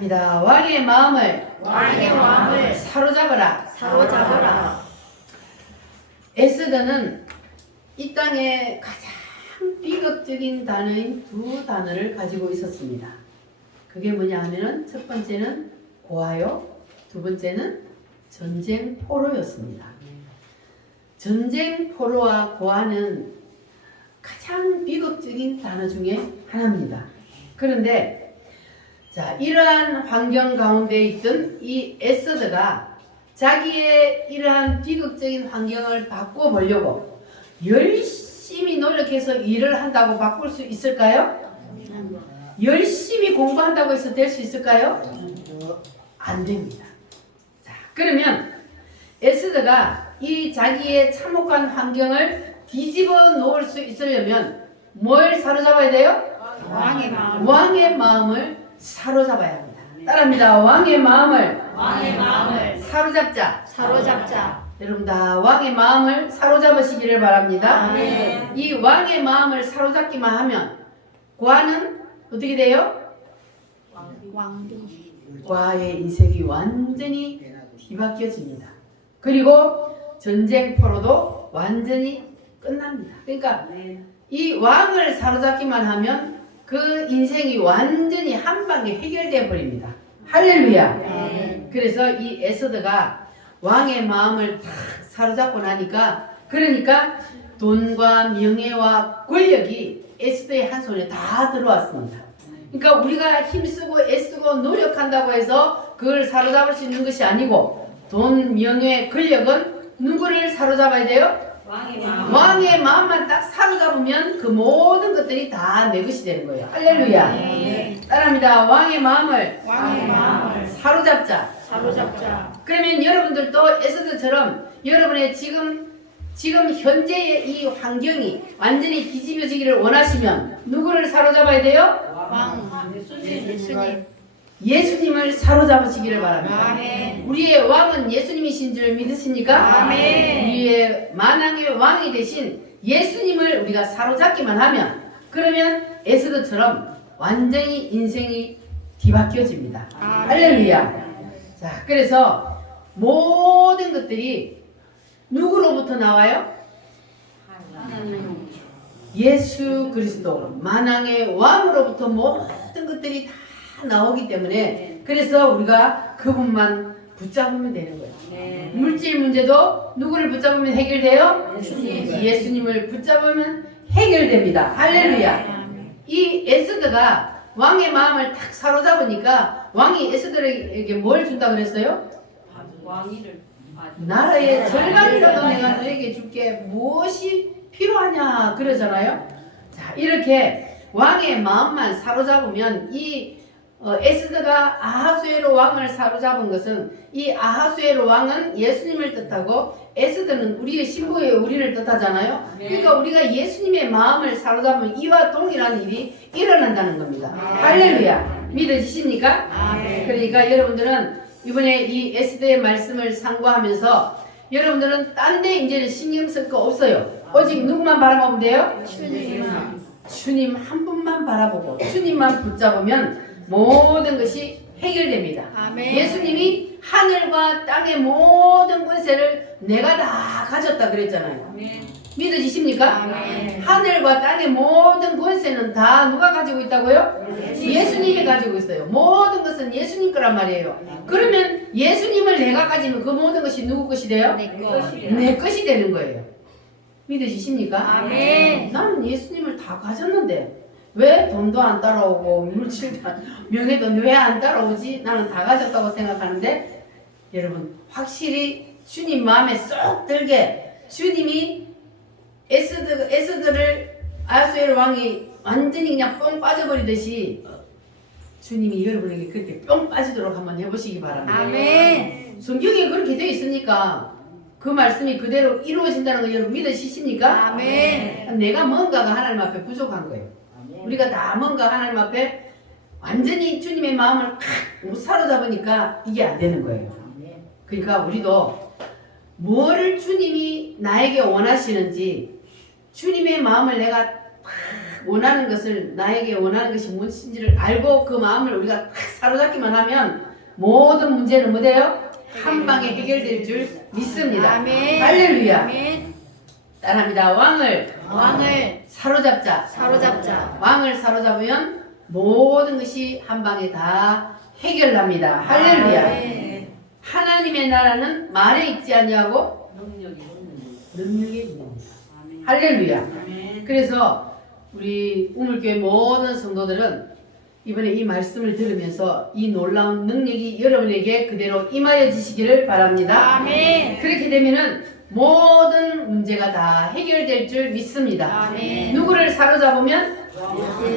따라합니다. 왕의 마음을 사로잡아라. 에스더는 이 땅에 가장 비극적인 단어인 두 단어를 가지고 있었습니다. 그게 뭐냐 하면은 첫 번째는 고아요, 두 번째는 전쟁 포로였습니다. 전쟁 포로와 고아는 가장 비극적인 단어 중에 하나입니다. 그런데 자, 이러한 환경 가운데 있던 이 에스더가 자기의 이러한 비극적인 환경을 바꿔보려고 열심히 노력해서 일을 한다고 바꿀 수 있을까요? 열심히 공부한다고 해서 될 수 있을까요? 안 됩니다. 자, 그러면 에스더가 이 자기의 참혹한 환경을 뒤집어 놓을 수 있으려면 뭘 사로잡아야 돼요? 왕의 마음을 사로잡아야 합니다. 따라합니다. 왕의 마음을 사로잡자. 여러분 다 왕의 마음을 사로잡으시기를 바랍니다. 아멘. 이 왕의 마음을 사로잡기만 하면 고아는 어떻게 돼요? 고아의 인생이 완전히 뒤바뀌어집니다. 그리고 전쟁 포로도 완전히 끝납니다. 그러니까 이 왕을 사로잡기만 하면 그 인생이 완전히 한 방에 해결되어 버립니다. 할렐루야. 그래서 이 에스더가 왕의 마음을 탁 사로잡고 나니까 그러니까 돈과 명예와 권력이 에스더의 한 손에 다 들어왔습니다. 그러니까 우리가 힘쓰고 애쓰고 노력한다고 해서 그걸 사로잡을 수 있는 것이 아니고 돈, 명예, 권력은 누구를 사로잡아야 돼요? 왕의 마음만 딱 사로잡으면 그 모든 것들이 다 내 것이 되는 거예요. 할렐루야. 따라합니다. 왕의 마음을 사로잡자. 그러면 여러분들도 에스더처럼 여러분의 지금 현재의 이 환경이 완전히 뒤집어지기를 원하시면 누구를 사로잡아야 돼요? 예수님을 사로잡으시기를 바랍니다. 우리의 왕은 예수님이신 줄 믿으십니까? 우리의 만왕의 왕이 되신 예수님을 우리가 사로잡기만 하면 그러면 에스더처럼 완전히 인생이 뒤바뀌어집니다. 할렐루야. 자, 그래서 모든 것들이 누구로부터 나와요? 예수 그리스도 만왕의 왕으로부터 모든 것들이 다 나오기 때문에 그래서 우리가 그분만 붙잡으면 되는 거예요. 물질 문제도 누구를 붙잡으면 해결돼요? 예수님을 붙잡으면 해결됩니다. 할렐루야. 이 에스더가 왕의 마음을 탁 사로잡으니까 왕이 에스더에게 뭘 준다고 그랬어요? 나라의 절반이라도 내가 너에게 줄게. 무엇이 필요하냐 그러잖아요. 자, 이렇게 왕의 마음만 사로잡으면 이 에스더가 아하수에로 왕을 사로잡은 것은 이 아하수에로 왕은 예수님을 뜻하고 에스더는 우리의 신부의 우리를 뜻하잖아요. 그러니까 우리가 예수님의 마음을 사로잡으면 이와 동일한 일이 일어난다는 겁니다. 할렐루야. 믿어지십니까? 그러니까 여러분들은 이번에 이 에스더의 말씀을 상고하면서 여러분들은 딴 데 이제는 신경 쓸 거 없어요. 오직 누구만 바라보면 돼요? 주님 한 분만 바라보고 주님만 붙잡으면 모든 것이 해결됩니다. 예수님이 하늘과 땅의 모든 권세를 내가 다 가졌다 그랬잖아요. 믿어지십니까? 하늘과 땅의 모든 권세는 다 누가 가지고 있다고요? 예수님이 가지고 있어요. 모든 것은 예수님 거란 말이에요. 그러면 예수님을 내가 가지면 그 모든 것이 누구 것이 돼요? 내 것이 되는 거예요. 믿으시십니까? 나는 예수님을 다 가졌는데 왜 돈도 안 따라오고 물질도 명예도 왜 안 따라오지? 나는 다 가졌다고 생각하는데 여러분 확실히 주님 마음에 쏙 들게 주님이 에스더를 아하수에로 왕이 완전히 그냥 뻥 빠져버리듯이 주님이 여러분에게 그렇게 뿅 빠지도록 한번 해보시기 바랍니다. 성경에 그렇게 되어 있으니까 그 말씀이 그대로 이루어진다는 거 여러분 믿으시십니까? 내가 뭔가가 하나님 앞에 부족한 거예요. 우리가 다 뭔가 하나님 앞에 완전히 주님의 마음을 못 사로잡으니까 이게 안 되는 거예요. 그러니까 우리도 뭐를 주님이 나에게 원하시는지 주님의 마음을 내가 원하는 것을 나에게 원하는 것이 무엇인지를 알고 그 마음을 우리가 딱 사로잡기만 하면 모든 문제는 뭐돼요? 한 방에 해결될 줄 믿습니다. 아멘. 할렐루야. 아멘. 따라합니다. 왕을 사로잡자. 사로잡자. 왕을 사로잡으면 모든 것이 한 방에 다 해결납니다. 할렐루야. 아멘. 하나님의 나라는 말에 있지 아니하고 능력에 있습니다. 할렐루야. 그래서 우리 우물교회 모든 성도들은 이번에 이 말씀을 들으면서 이 놀라운 능력이 여러분에게 그대로 임하여지시기를 바랍니다. 아멘. 그렇게 되면은 모든 문제가 다 해결될 줄 믿습니다. 아멘. 누구를 사로잡으면?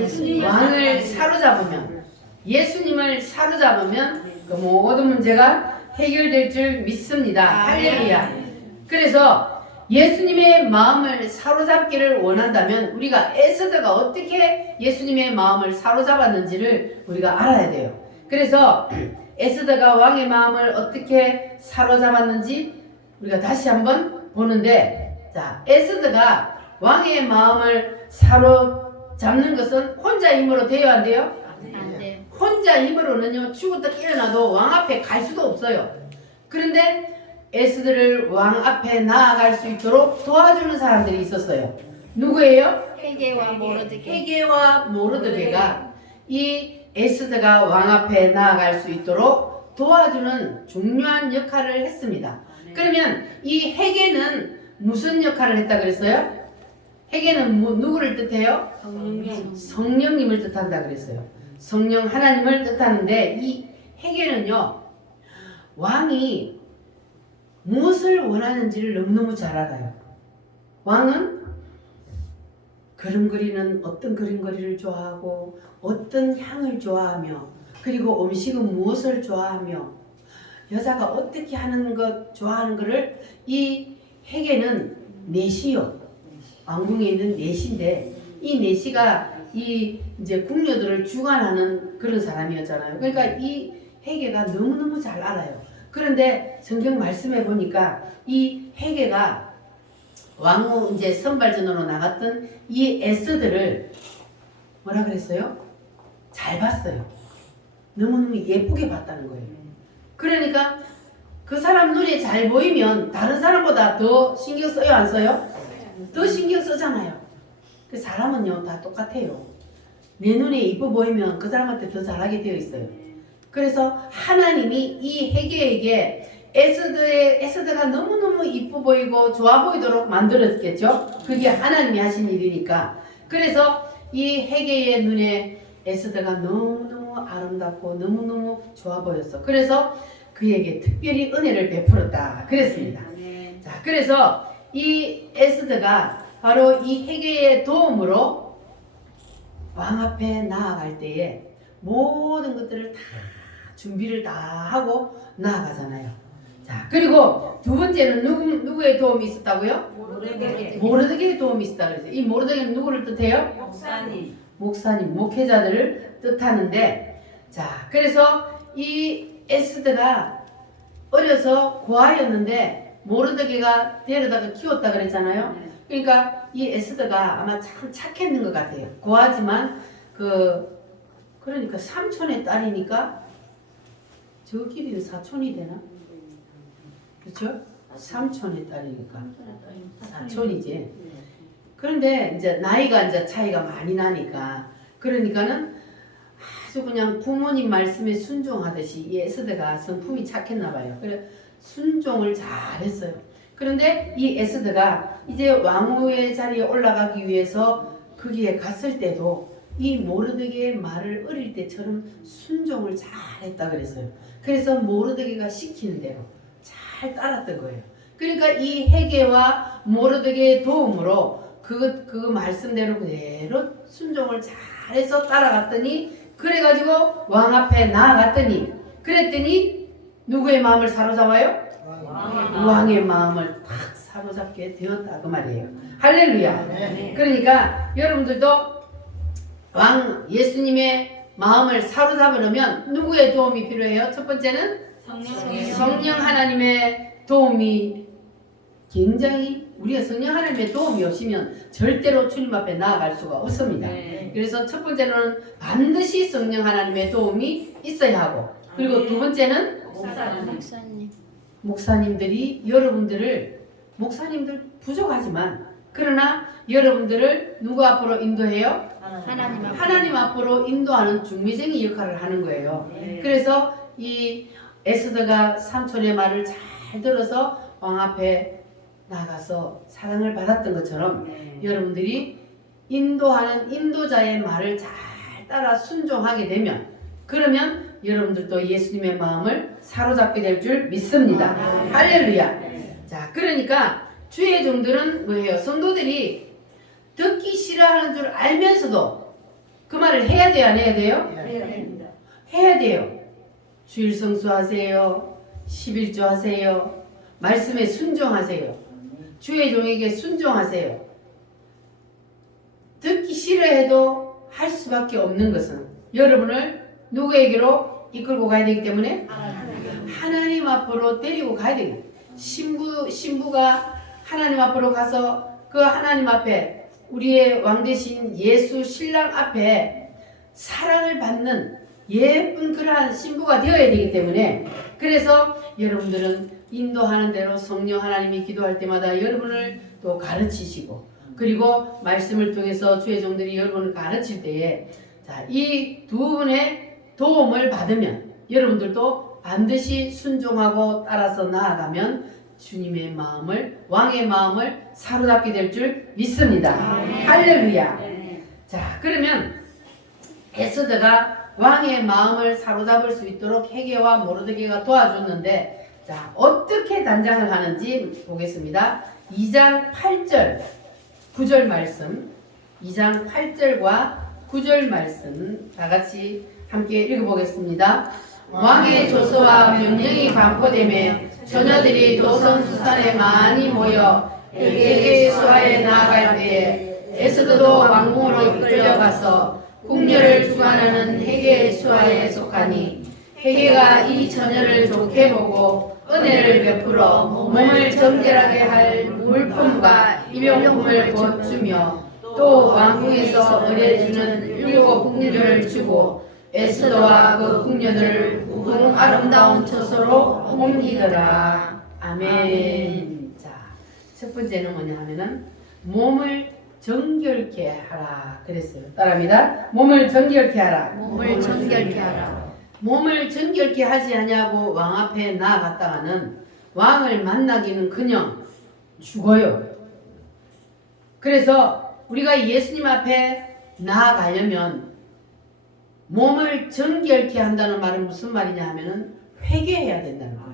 예수님. 왕을 사로잡으면, 예수님을 사로잡으면 그 모든 문제가 해결될 줄 믿습니다. 아멘. 할렐루야. 그래서 예수님의 마음을 사로잡기를 원한다면 우리가 에스더가 어떻게 예수님의 마음을 사로잡았는지를 우리가 알아야 돼요. 그래서 에스더가 왕의 마음을 어떻게 사로잡았는지 우리가 다시 한번 보는데, 자, 에스더가 왕의 마음을 사로잡는 것은 혼자 힘으로 돼요, 안 돼요? 안 돼. 혼자 힘으로는요, 죽었다 깨어나도 왕 앞에 갈 수도 없어요. 그런데 에스더를 왕 앞에 나아갈 수 있도록 도와주는 사람들이 있었어요. 누구예요? 회개와 모르드게. 헤게와 모르드게가 이 에스더가 왕 앞에 나아갈 수 있도록 도와주는 중요한 역할을 했습니다. 그러면 이 헤게는 무슨 역할을 했다 그랬어요? 헤게는 누구를 뜻해요? 성령. 성령님을 뜻한다 그랬어요. 성령 하나님을 뜻하는데 이 헤게는요, 왕이 무엇을 원하는지를 너무너무 잘 알아요. 왕은 그림 그리는 어떤 그림 그리를 좋아하고 어떤 향을 좋아하며, 그리고 음식은 무엇을 좋아하며, 여자가 어떻게 하는 것 좋아하는 것을 이 헤게는 내시요. 왕궁에 있는 내시인데 이 내시가 이 이제 궁녀들을 주관하는 그런 사람이었잖아요. 그러니까 이 헤게가 너무너무 잘 알아요. 그런데 성경 말씀해 보니까 이 헤게가 왕후 이제 선발전으로 나갔던 이 에스더를 뭐라 그랬어요? 잘 봤어요. 너무너무 예쁘게 봤다는 거예요. 그러니까 그 사람 눈에 잘 보이면 다른 사람보다 더 신경 써요, 안 써요? 더 신경 쓰잖아요. 그 사람은요 다 똑같아요. 내 눈에 이뻐 보이면 그 사람한테 더 잘하게 되어 있어요. 그래서 하나님이 이 헤게에게 에스더가 너무너무 이뻐 보이고 좋아 보이도록 만들었겠죠. 그게 하나님이 하신 일이니까. 그래서 이 헤게의 눈에 에스더가 너무너무 아름답고 너무너무 좋아 보였어. 그래서 그에게 특별히 은혜를 베풀었다 그랬습니다. 자, 그래서 이 에스더가 바로 이 헤게의 도움으로 왕 앞에 나아갈 때에 모든 것들을 다 준비를 다 하고 나아가잖아요. 자, 그리고 두 번째는 누구의 도움이 있었다고요? 모르드게의 도움이 있었다 그랬어요. 이 모르드게는 누구를 뜻해요? 목사님, 목회자들을 뜻하는데, 자, 그래서 이 에스더가 어려서 고아였는데 모르드게가 데려다가 키웠다 그랬잖아요. 그러니까 이 에스더가 아마 참 착했는 것 같아요. 고아지만 그러니까 삼촌의 딸이니까 저 길이는 사촌이 되나? 그렇죠? 삼촌의 딸이니까 사촌이지. 그런데 이제 나이가 이제 차이가 많이 나니까, 그러니까는 아주 그냥 부모님 말씀에 순종하듯이 이 에스더가 성품이 착했나 봐요. 그래 순종을 잘했어요. 그런데 이 에스더가 이제 왕후의 자리에 올라가기 위해서 거기에 갔을 때도 이 모르드게의 말을 어릴 때처럼 순종을 잘했다 그랬어요. 그래서 모르드게가 시키는 대로 잘 따랐던 거예요. 그러니까 이 헤게와 모르드게의 도움으로 그 말씀대로 그대로 순종을 잘해서 따라갔더니, 그래가지고 왕 앞에 나아갔더니, 그랬더니 누구의 마음을 사로잡아요? 왕의 마음을 탁 사로잡게 되었다 그 말이에요. 할렐루야. 그러니까 여러분들도 왕 예수님의 마음을 사로잡으려면 누구의 도움이 필요해요? 첫 번째는 성령 하나님의 도움이 굉장히 우리가 성령 하나님의 도움이 없으면 절대로 주님 앞에 나아갈 수가 없습니다. 그래서 첫 번째는 반드시 성령 하나님의 도움이 있어야 하고, 그리고 두 번째는 목사님. 목사님들이 여러분들을, 목사님들 부족하지만 그러나 여러분들을 누구 앞으로 인도해요? 하나님 앞으로. 하나님 앞으로 인도하는 중매쟁이 역할을 하는 거예요. 그래서 이 에스더가 삼촌의 말을 잘 들어서 왕 앞에 나가서 사랑을 받았던 것처럼 여러분들이 인도하는 인도자의 말을 잘 따라 순종하게 되면, 그러면 여러분들도 예수님의 마음을 사로잡게 될 줄 믿습니다. 할렐루야. 자, 그러니까 주의 종들은 뭐예요? 성도들이 듣기 싫어하는 줄 알면서도 그 말을 해야 돼요, 안 해야 돼요? 해야 돼요. 주일 성수하세요. 11조 하세요. 말씀에 순종하세요. 주의 종에게 순종하세요. 듣기 싫어해도 할 수밖에 없는 것은 여러분을 누구에게로 이끌고 가야 되기 때문에 하나님 앞으로 데리고 가야 돼요. 신부가 하나님 앞으로 가서 그 하나님 앞에 우리의 왕 대신 예수 신랑 앞에 사랑을 받는 예쁜 그러한 신부가 되어야 되기 때문에, 그래서 여러분들은 인도하는 대로 성령 하나님이 기도할 때마다 여러분을 또 가르치시고, 그리고 말씀을 통해서 주의 종들이 여러분을 가르칠 때에 이 두 분의 도움을 받으면 여러분들도 반드시 순종하고 따라서 나아가면 주님의 마음을, 왕의 마음을 사로잡게 될 줄 믿습니다. 할렐루야. 자, 그러면 에스더가 왕의 마음을 사로잡을 수 있도록 헤게와 모르드게가 도와줬는데, 자, 어떻게 단장을 하는지 보겠습니다. 2장 8절 9절 말씀, 2장 8절과 9절 말씀 다 같이 함께 읽어보겠습니다. 왕의 조서와 명령이 반포되매 처녀들이 도성수산에 많이 모여 헤게의 수하에 나아갈 때에 에스더도 왕궁으로 이끌려가서 궁녀를 주관하는 헤게의 수하에 속하니, 헤게가 이 처녀를 좋게 보고 은혜를 베풀어 몸을 정결하게 할 물품과 입용품을 곧 주며, 또 왕궁에서 의뢰주는 7 궁녀를 주고 에스더와 그 궁녀들을 궁 아름다운 처소로 옮기더라. 아멘. 자, 첫 번째는 뭐냐 하면은 몸을 정결케 하라 그랬어요. 따라합니다. 몸을 정결케 하라. 몸을 정결케 하라. 몸을 정결케 하지 않냐고 왕 앞에 나아갔다가는 왕을 만나기는 그냥 죽어요. 그래서 우리가 예수님 앞에 나아가려면 몸을 정결케 한다는 말은 무슨 말이냐 하면은 회개해야 된다는 거예요.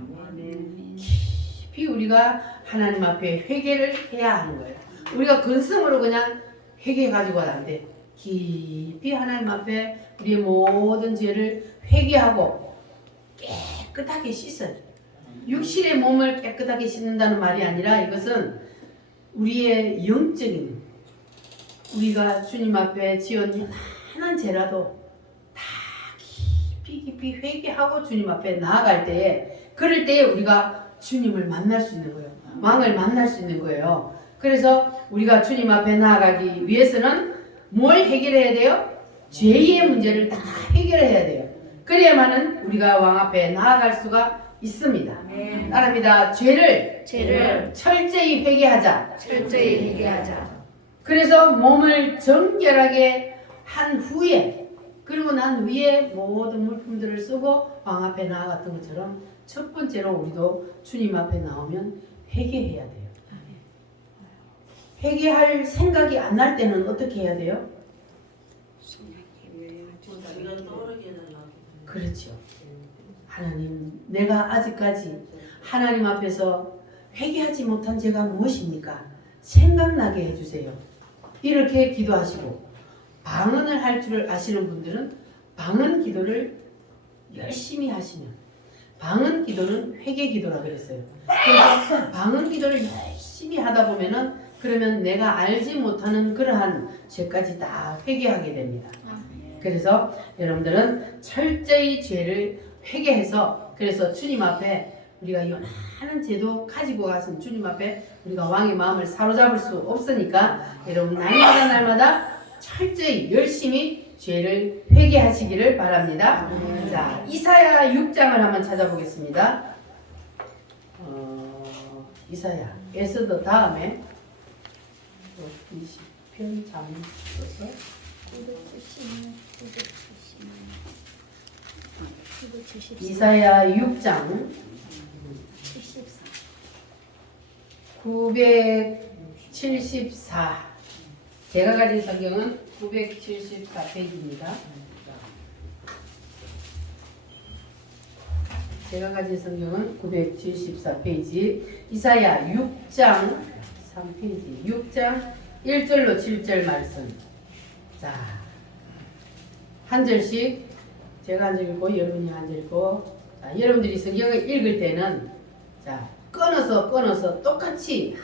깊이 우리가 하나님 앞에 회개를 해야 하는 거예요. 우리가 근성으로 그냥 회개해 가지고 안 돼. 깊이 하나님 앞에 우리의 모든 죄를 회개하고 깨끗하게 씻어요. 육신의 몸을 깨끗하게 씻는다는 말이 아니라 이것은 우리의 영적인, 우리가 주님 앞에 지은 많은 죄라도 다 깊이 회개하고 주님 앞에 나아갈 때에, 그럴 때에 우리가 주님을 만날 수 있는 거예요. 왕을 만날 수 있는 거예요. 그래서 우리가 주님 앞에 나아가기 위해서는 뭘 해결해야 돼요? 죄의 문제를 다 해결해야 돼요. 그래야만은 우리가 왕 앞에 나아갈 수가 있습니다. 따라합니다. 죄를 철저히 회개하자. 철저히 회개하자. 그래서 몸을 정결하게 한 후에, 그리고 난 위에 모든 물품들을 쓰고 왕 앞에 나아갔던 것처럼 첫 번째로 우리도 주님 앞에 나오면 회개해야 돼요. 회개할 생각이 안 날 때는 어떻게 해야 돼요? 그렇죠. 하나님, 내가 아직까지 하나님 앞에서 회개하지 못한 죄가 무엇입니까? 생각나게 해주세요. 이렇게 기도하시고, 방언을 할 줄 아시는 분들은 방언 기도를 열심히 하시면, 방언 기도는 회개 기도라 그랬어요. 그래서 방언 기도를 열심히 하다 보면은, 그러면 내가 알지 못하는 그러한 죄까지 다 회개하게 됩니다. 그래서 여러분들은 철저히 죄를 회개해서, 그래서 주님 앞에 우리가 이 많은 제도 가지고 가서 주님 앞에 우리가 왕의 마음을 사로잡을 수 없으니까 여러분 날마다 철저히 열심히 죄를 회개하시기를 바랍니다. 자, 이사야 6장을 한번 찾아보겠습니다. 이사야 에스더 다음에 20편 잠이 있어서 970. 이사야 6장 974 제가 가진 성경은 974페이지입니다. 제가 가진 성경은 974페이지 이사야 6장 3페이지 6장 1절로 7절 말씀. 자, 한 절씩 제가 한 절 읽고 여러분이 한 절 읽고, 자, 여러분들이 성경을 읽을 때는 자 끊어서 똑같이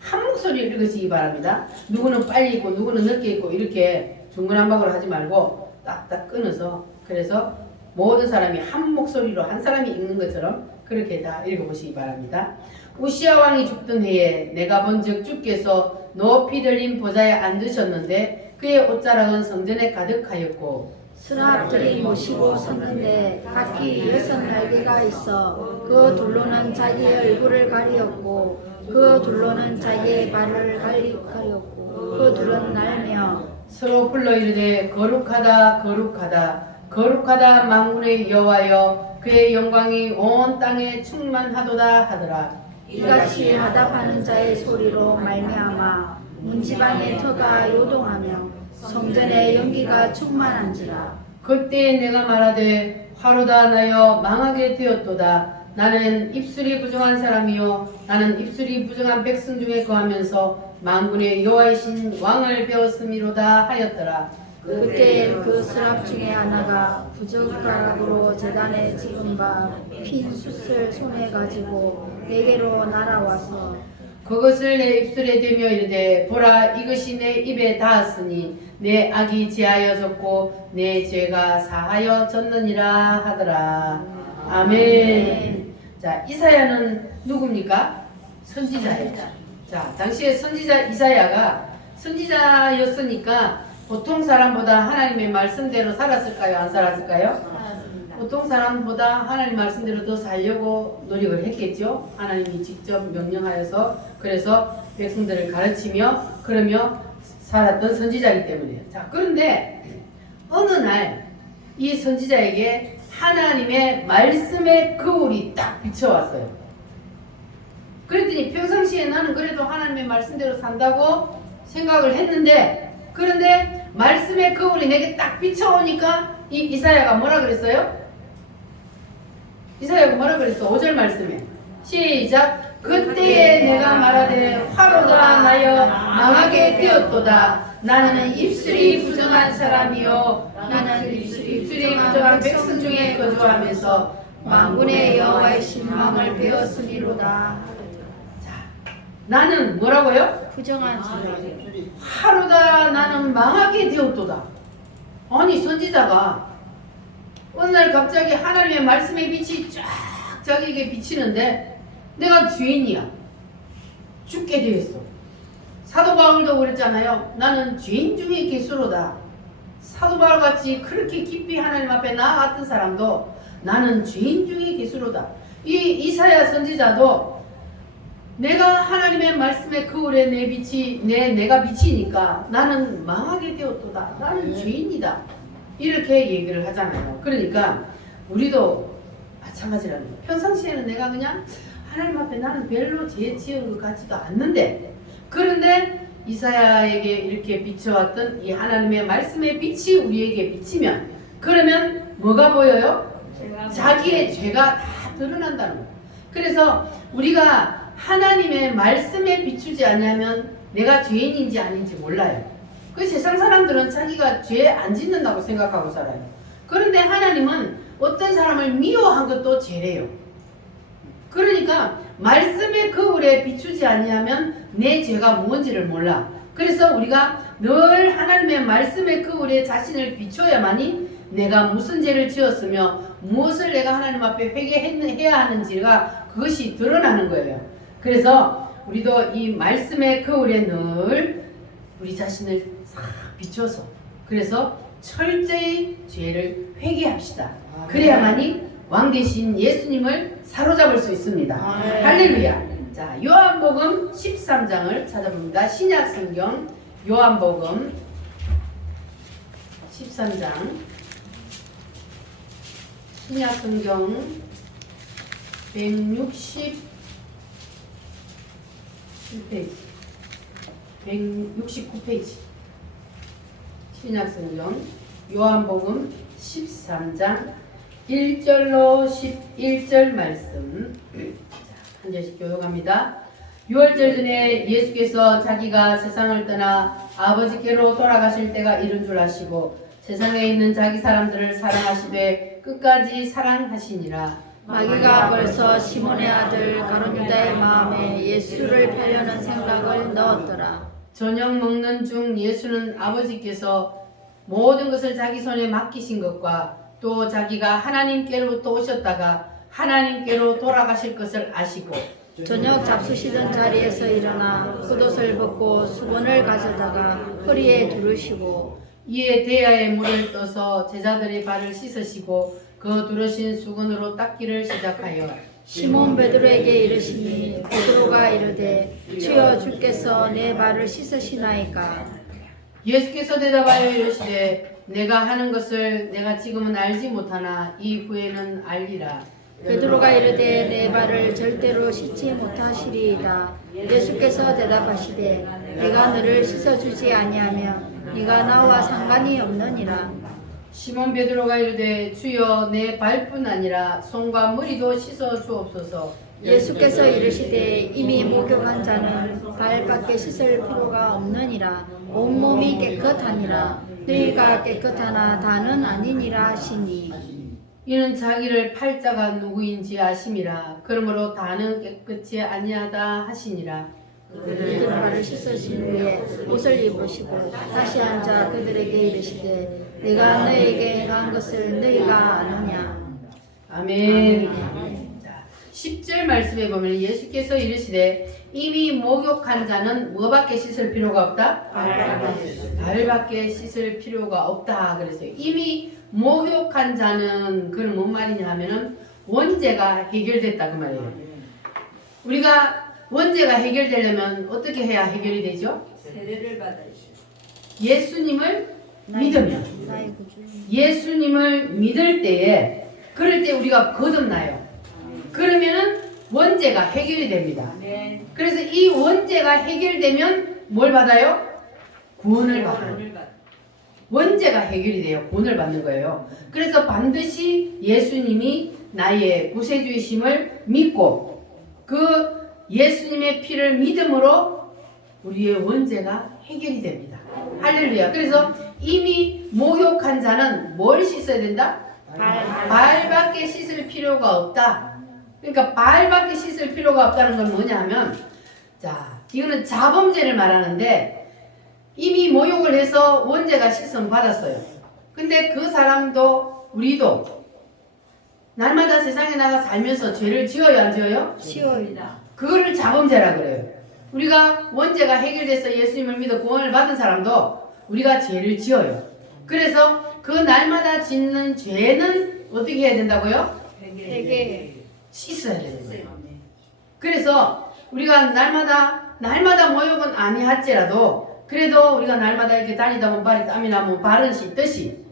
한 목소리를 읽으시기 바랍니다. 누구는 빨리 읽고 누구는 늦게 읽고 이렇게 중구난방으로 하지 말고 딱딱 끊어서, 그래서 모든 사람이 한 목소리로 한 사람이 읽는 것처럼 그렇게 다 읽어보시기 바랍니다. 우시야 왕이 죽던 해에 내가 본즉 주께서 높이 들린 보좌에 앉으셨는데 그의 옷자락은 성전에 가득하였고 스라합들이 모시고 섰는데 각기 6날개가 있어 그 둘로는 자기의 얼굴을 가리었고 그 둘로는 자기의 발을 가리었고 그 둘은 날며 서로 불러 이르되 거룩하다 거룩하다 거룩하다 만군의 여호와여 그의 영광이 온 땅에 충만하도다 하더라. 이같이 하답하는 자의 소리로 말미암아 문지방의 터가 요동하며 성전의 연기가 충만한지라. 그때 내가 말하되 화로다 나여 망하게 되었도다. 나는 입술이 부정한 사람이요 나는 입술이 부정한 백성 중에 거하면서 만군의 여호와이신 왕을 배웠음이로다 하였더라. 그때 그 스랍 중에 하나가 부젓가락으로 제단에 찍은 바 핀 숯을 손에 가지고 내게로 날아와서 그것을 내 입술에 대며 이르되 보라 이것이 내 입에 닿았으니 내 악이 제하여졌고 내 죄가 사하여졌느니라 하더라. 아멘. 자, 이사야는 누굽니까? 선지자예요. 자, 당시에 선지자 이사야가 선지자였으니까 보통 사람보다 하나님의 말씀대로 살았을까요? 안 살았을까요? 보통 사람보다 하나님 말씀대로 더 살려고 노력을 했겠죠. 하나님이 직접 명령하여서 그래서 백성들을 가르치며 그러며 살았던 선지자이기 때문이에요. 자, 그런데 어느 날 이 선지자에게 하나님의 말씀의 거울이 딱 비춰왔어요. 그랬더니 평상시에 나는 그래도 하나님의 말씀대로 산다고 생각을 했는데, 그런데 말씀의 거울이 내게 딱 비춰오니까 이 이사야가 뭐라 그랬어요? 이사야가 뭐라 그랬어? 5절 말씀에 시작. 그때에 내가 말하되 화로다 나여 망하게 되었도다. 나는 입술이 부정한 사람이요 나는 입술이 부정한 백성 중에 거주하면서 만군의 여호와이신 왕을 배웠으리로다. 자, 나는 뭐라고요? 부정한 사람. 화로다 나는 망하게 되었도다. 아니 선지자가 어느 날 갑자기 하나님의 말씀의 빛이 쫙 자기에게 비치는데 내가 죄인이야. 죽게 되었어. 사도 바울도 그랬잖아요. 나는 죄인 중에 괴수로다. 사도 바울같이 그렇게 깊이 하나님 앞에 나아갔던 사람도 나는 죄인 중에 괴수로다. 이 이사야 선지자도 내가 하나님의 말씀의 거울에 내가 비치니까 나는 망하게 되었도다. 나는 죄인이다. 이렇게 얘기를 하잖아요. 그러니까 우리도 마찬가지라는 거예요. 평상시에는 내가 그냥 하나님 앞에 나는 별로 죄 지은 것 같지도 않는데, 그런데 이사야에게 이렇게 비춰왔던 이 하나님의 말씀의 빛이 우리에게 비치면 그러면 뭐가 보여요? 자기의 죄가 다 드러난다는 거예요. 그래서 우리가 하나님의 말씀에 비추지 않으면 내가 죄인인지 아닌지 몰라요. 그 세상 사람들은 자기가 죄 안 짓는다고 생각하고 살아요. 그런데 하나님은 어떤 사람을 미워한 것도 죄래요. 그러니까 말씀의 거울에 비추지 아니하면 내 죄가 무언지를 몰라. 그래서 우리가 늘 하나님의 말씀의 거울에 자신을 비춰야만이 내가 무슨 죄를 지었으며 무엇을 내가 하나님 앞에 회개해야 하는지가 그것이 드러나는 거예요. 그래서 우리도 이 말씀의 거울에 늘 우리 자신을 싹 비춰서 그래서 철저히 죄를 회개합시다. 그래야만이 왕 대신 예수님을 사로잡을 수 있습니다. 할렐루야. 자, 요한복음 13장을 찾아봅니다. 신약성경 요한복음 13장 신약성경 169페이지 169페이지 신약성경 요한복음 13장 1절로 11절 말씀 한 절씩 교독합니다. 6월절 전에 예수께서 자기가 세상을 떠나 아버지께로 돌아가실 때가 이른 줄 아시고 세상에 있는 자기 사람들을 사랑하시되 끝까지 사랑하시니라. 마귀가 벌써 시몬의 아들 가룟유다의 마음에 예수를 팔려는 생각을 넣었더라. 저녁 먹는 중 예수는 아버지께서 모든 것을 자기 손에 맡기신 것과 또 자기가 하나님께로부터 오셨다가 하나님께로 돌아가실 것을 아시고 저녁 잡수시던 자리에서 일어나 겉옷을 벗고 수건을 가져다가 허리에 두르시고 이에 대야에 물을 떠서 제자들의 발을 씻으시고 그 두르신 수건으로 닦기를 시작하여 시몬 베드로에게 이르시니 베드로가 이르되 주여 주께서 내 발을 씻으시나이까. 예수께서 대답하여 이르시되 내가 하는 것을 내가 지금은 알지 못하나 이후에는 알리라. 베드로가 이르되 내 발을 절대로 씻지 못하시리이다. 예수께서 대답하시되 내가 너를 씻어주지 아니하면 네가 나와 상관이 없느니라. 시몬 베드로가 이르되 주여 내 발뿐 아니라 손과 머리도 씻어 주옵소서. 예수께서 이르시되 이미 목욕한 자는 발밖에 씻을 필요가 없느니라. 온몸이 깨끗하니라. 너희가 깨끗하나 다는 아니니라 하시니 이는 자기를 팔 자가 누구인지 아심이라. 그러므로 다는 깨끗이 아니하다 하시니라. 그들 발을 씻으신 후에 옷을 입으시고 다시 앉아 그들에게 이르시되 내가 너희에게 행한 것을 너희가 아느냐. 아멘. 자, 10절 말씀에 보면 예수께서 이르시되 이미 목욕한 자는 뭐밖에 씻을 필요가 없다? 발밖에 씻을 필요가 없다 그랬어요. 이미 목욕한 자는 그건 뭔 말이냐 하면은 원죄가 해결됐다 그 말이에요. 우리가 원죄가 해결되려면 어떻게 해야 해결이 되죠? 세례를 받으시오. 예수님을 믿으면 나의 구주. 예수님을 믿을 때에 그럴 때 우리가 거듭나요. 그러면은 원죄가 해결이 됩니다. 네. 그래서 이 원죄가 해결되면 뭘 받아요? 구원을 받아요. 원죄가 해결이 돼요. 구원을 받는 거예요. 그래서 반드시 예수님이 나의 구세주이심을 믿고 그 예수님의 피를 믿음으로 우리의 원죄가 해결이 됩니다. 할렐루야. 그래서 이미 목욕한 자는 뭘 씻어야 된다? 발밖에 씻을 필요가 없다. 그러니까 발밖에 씻을 필요가 없다는 건 뭐냐 하면 자, 이거는 자범죄를 말하는데 이미 모욕을 해서 원죄가 씻음 받았어요. 근데 그 사람도 우리도 날마다 세상에 나가 살면서 죄를 지어요 안 지어요? 시오이다. 그거를 자범죄라 그래요. 우리가 원죄가 해결돼서 예수님을 믿어 구원을 받은 사람도 우리가 죄를 지어요. 그래서 그 날마다 짓는 죄는 어떻게 해야 된다고요? 회개. 씻어야 되는 거예요. 그래서 우리가 날마다 모욕은 아니할지라도 그래도 우리가 날마다 이렇게 다니다 보면 발이 땀이 나면 발은 씻듯이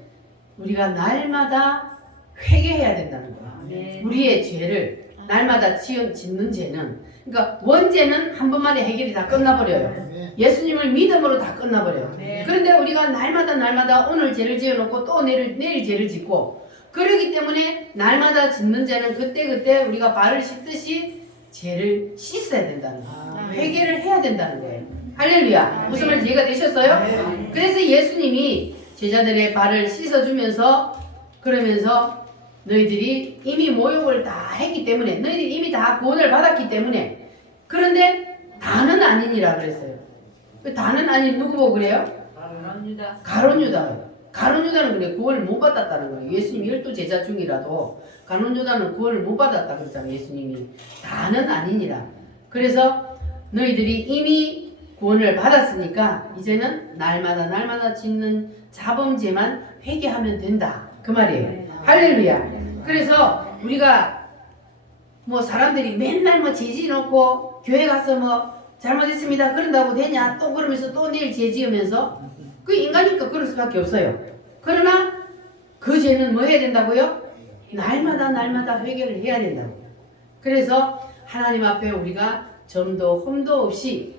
우리가 날마다 회개해야 된다는 거야. 네. 우리의 죄를 날마다 짓는 죄는 그러니까 원죄는 한 번만에 해결이 다 끝나버려요. 예수님을 믿음으로 다 끝나버려요. 네. 그런데 우리가 날마다 오늘 죄를 지어놓고 또 내일 죄를 짓고 그러기 때문에 날마다 짓는 죄는 그때 우리가 발을 씻듯이 죄를 씻어야 된다는 거예요. 회개를 해야 된다는 거예요. 할렐루야. 무슨 말인지 이해가 되셨어요? 그래서 예수님이 제자들의 발을 씻어주면서 그러면서 너희들이 이미 모욕을 다 했기 때문에 너희들이 이미 다 구원을 받았기 때문에 그런데 다는 아니니라 그랬어요. 그 다는 아니 누구 보고 그래요? 가룟유다. 가룟유다. 가룟 유다는 그래 구원을 못 받았다는 거예요. 예수님 12제자 중이라도 가룟 유다는 구원을 못 받았다 그랬잖아요. 예수님이 다는 아니니라. 그래서 너희들이 이미 구원을 받았으니까 이제는 날마다 짓는 자범죄만 회개하면 된다 그 말이에요. 할렐루야. 그래서 우리가 뭐 사람들이 맨날 뭐 죄 지어놓고 교회 가서 뭐 잘못했습니다 그런다고 되냐 또 그러면서 또 내일 죄 지으면서 그 인간이니까 그럴 수밖에 없어요. 그러나 그 죄는 뭐 해야 된다고요? 날마다 회개를 해야 된다고요. 그래서 하나님 앞에 우리가 점도 흠도 없이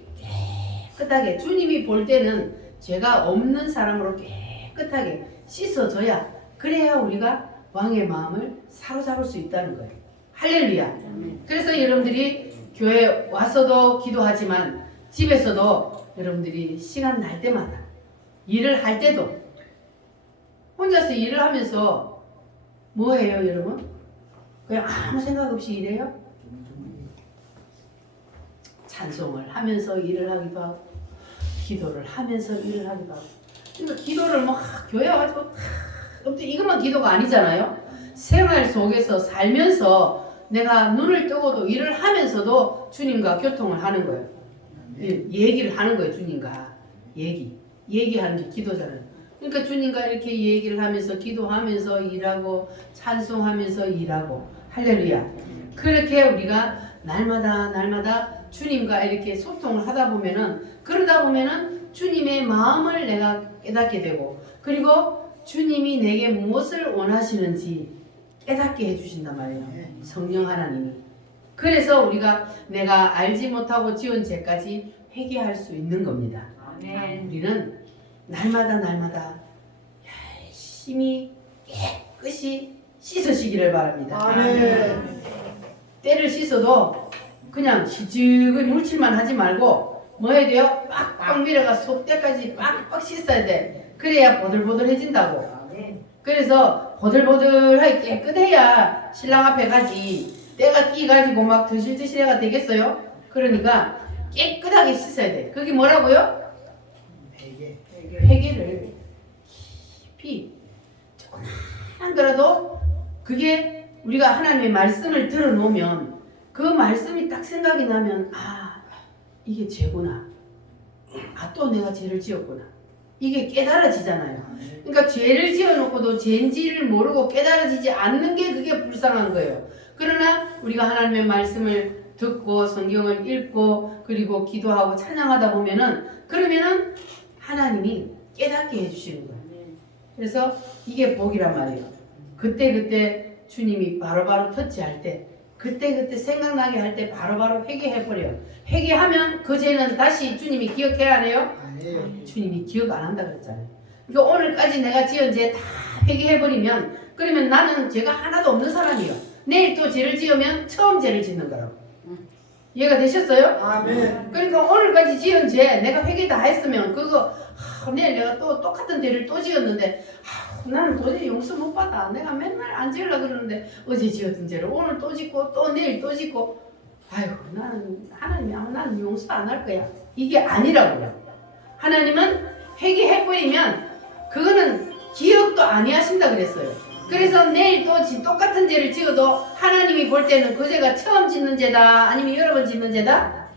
깨끗하게 주님이 볼 때는 죄가 없는 사람으로 깨끗하게 씻어줘야 그래야 우리가 왕의 마음을 사로잡을 수 있다는 거예요. 할렐루야. 그래서 여러분들이 교회 와서도 기도하지만 집에서도 여러분들이 시간 날 때마다 일을 할 때도 혼자서 일을 하면서 뭐 해요 여러분? 그냥 아무 생각 없이 일해요? 찬송을 하면서 일을 하기도 하고 기도를 하면서 일을 하기도 하고 그러니까 기도를 막 교회 와가지고 이것만 기도가 아니잖아요. 생활 속에서 살면서 내가 눈을 뜨고도 일을 하면서도 주님과 교통을 하는 거예요. 얘기를 하는 거예요. 주님과 얘기하는 게 기도잖아요. 그러니까 주님과 이렇게 얘기를 하면서 기도하면서 일하고 찬송하면서 일하고 할렐루야. 그렇게 우리가 날마다 주님과 이렇게 소통을 하다 보면은 그러다 보면은 주님의 마음을 내가 깨닫게 되고 그리고 주님이 내게 무엇을 원하시는지 깨닫게 해주신단 말이에요. 성령 하나님이. 그래서 우리가 내가 알지 못하고 지은 죄까지 회개할 수 있는 겁니다. 우리는 날마다 열심히 깨끗이 씻으시기를 바랍니다. 때를 씻어도 그냥 시즈근 물칠만 하지 말고 뭐 해야 돼요? 빡빡 밀어가 속때까지 빡빡 씻어야 돼. 그래야 보들보들해진다고. 그래서 보들보들하게 깨끗해야 신랑 앞에 가지. 때가 끼가지고 막 드실드실해가 되겠어요? 그러니까 깨끗하게 씻어야 돼. 그게 뭐라고요? 회개를 깊이 조금만 더라도 그게 우리가 하나님의 말씀을 들어놓으면 그 말씀이 딱 생각이 나면 아 이게 죄구나. 아 또 내가 죄를 지었구나. 이게 깨달아지잖아요. 그러니까 죄를 지어놓고도 죄인지를 모르고 깨달아지지 않는 게 그게 불쌍한 거예요. 그러나 우리가 하나님의 말씀을 듣고 성경을 읽고 그리고 기도하고 찬양하다 보면은 그러면은 하나님이 깨닫게 해주시는 거예요. 그래서 이게 복이란 말이에요. 그때 주님이 바로바로 터치할 때 그때 생각나게 할 때 바로바로 회개해버려요. 회개하면 그 죄는 다시 주님이 기억해야 하네요? 주님이 기억 안 한다 그랬잖아요. 그러니까 오늘까지 내가 지은 죄 다 회개해버리면 그러면 나는 죄가 하나도 없는 사람이에요. 내일 또 죄를 지으면 처음 죄를 짓는 거라고. 이해가 되셨어요? 아멘. 그러니까 오늘까지 지은 죄 내가 회개 다 했으면 그거 내일 내가 또 똑같은 죄를 또 지었는데 나는 도저히 용서 못 받아. 내가 맨날 안 지으려고 그러는데 어제 지었던 죄를 오늘 또 짓고 또 내일 또 짓고 아이고 나는 하나님이 나는 용서 안 할 거야. 이게 아니라고요. 하나님은 회개해버리면 그거는 기억도 아니하신다 그랬어요. 그래서 내일 또 똑같은 죄를 지어도 하나님이 볼 때는 그 죄가 처음 짓는 죄다 아니면 여러 번 짓는 죄다?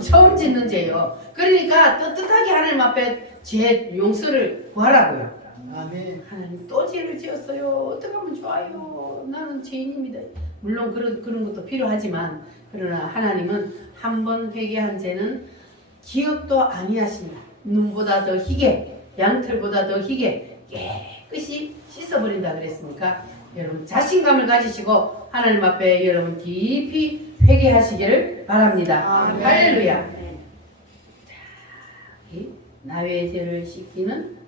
처음 짓는 죄요. 그러니까 떳떳하게 하나님 앞에 죄 용서를 구하라고요. 아멘. 하나님 또 죄를 지었어요. 어떻게 하면 좋아요. 나는 죄인입니다. 물론 그런 것도 필요하지만 그러나 하나님은 한 번 회개한 죄는 기억도 아니하신다. 눈보다 더 희게 양털보다 더 희게 깨끗이 씻어버린다 그랬으니까 여러분 자신감을 가지시고 하나님 앞에 여러분 깊이 회개하시기를 바랍니다. 아멘. 할렐루야. 자, 이 나의 죄를 씻기는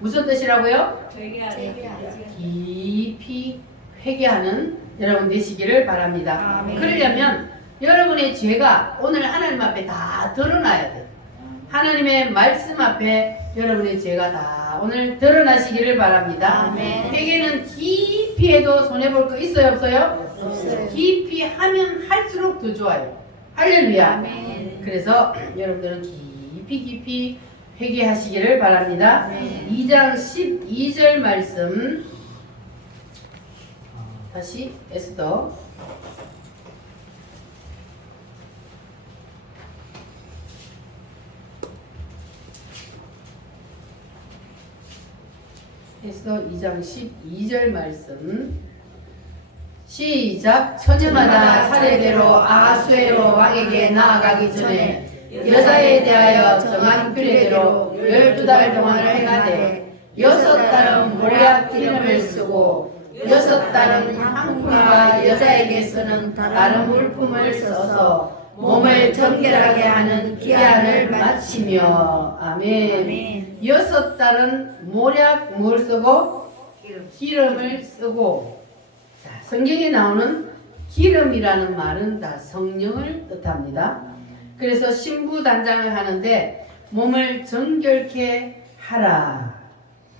무슨 뜻이라고요? 회개하지. 깊이 회개하는 여러분 되시기를 바랍니다. 아멘. 그러려면 여러분의 죄가 오늘 하나님 앞에 다 드러나야 돼요. 하나님의 말씀 앞에 여러분의 죄가 다 오늘 드러나시기를 바랍니다. 아멘. 회개는 깊이 해도 손해볼 거 있어요 없어요? 없어요. 깊이 하면 할수록 더 좋아요. 할렐루야. 아멘. 그래서 여러분들은 깊이 회개하시기를 바랍니다. 네. 2장 12절 말씀 다시 에스더 에스더 2장 12절 말씀 시작. 처녀마다 차례대로 아하수에로 왕에게 나아가기 전에 여자에 대하여 정한 규례대로 12달 동안을 행하되 6달은 모략 기름을 쓰고 6달은 향품과 여자에게 쓰는 다른 물품을 써서 몸을 정결하게 하는 기한을 마치며 아멘. 아멘. 6달은 모략 뭘 쓰고 기름을 쓰고 자, 성경에 나오는 기름이라는 말은 다 성령을 뜻합니다. 그래서 신부 단장을 하는데 몸을 정결케 하라.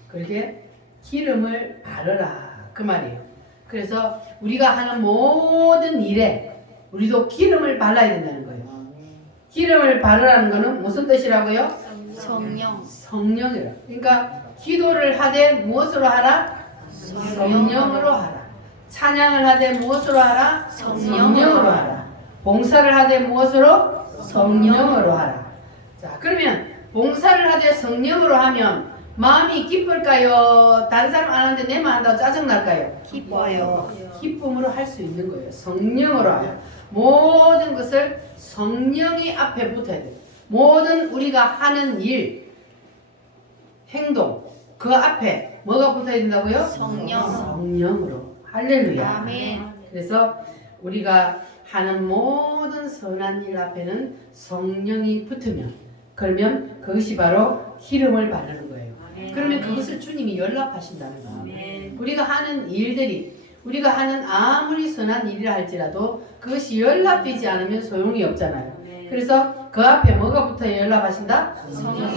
그렇게 기름을 바르라. 그 말이에요. 그래서 우리가 하는 모든 일에 우리도 기름을 발라야 된다는 거예요. 기름을 바르라는 거는 무슨 뜻이라고요? 성령. 성령이라. 그러니까 기도를 하되 무엇으로 하라? 성령으로 하라. 찬양을 하되 무엇으로 하라? 성령으로 하라. 봉사를 하되 무엇으로? 성령으로 하라. 자, 그러면 봉사를 하되 성령으로 하면 마음이 기쁠까요? 다른 사람 안 하는데 내만 한다고 짜증날까요? 기뻐요. 기쁨으로 할 수 있는 거예요. 성령으로 하여 모든 것을 성령이 앞에 붙어야 돼요. 모든 우리가 하는 일, 행동 그 앞에 뭐가 붙어야 된다고요? 성령. 성령으로. 할렐루야. 아멘. 그래서 우리가 하는 모든 선한 일 앞에는 성령이 붙으면 그러면 그것이 바로 기름을 바르는 거예요. 그러면 그것을 주님이 연락하신다는 거예요. 우리가 하는 일들이 우리가 하는 아무리 선한 일이라 할지라도 그것이 연락되지 않으면 소용이 없잖아요. 그래서 그 앞에 뭐가 붙어야 연락하신다?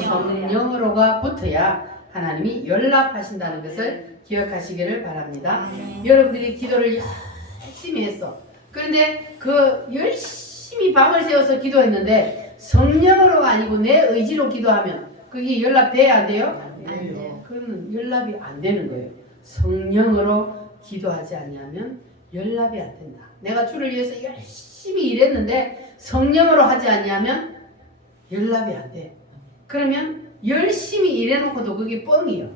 성령으로가 붙어야 하나님이 연락하신다는 것을 기억하시기를 바랍니다. 여러분들이 기도를 열심히 했어. 그런데 그 열심히 밤을 새워서 기도했는데 성령으로가 아니고 내 의지로 기도하면 그게 연락돼야 안 돼요? 안 돼요. 그러면 연락이 안 되는 거예요. 성령으로 기도하지 않으면 연락이 안 된다. 내가 주를 위해서 열심히 일했는데 성령으로 하지 않으면 연락이 안 돼. 그러면 열심히 일해놓고도 그게 뻥이에요.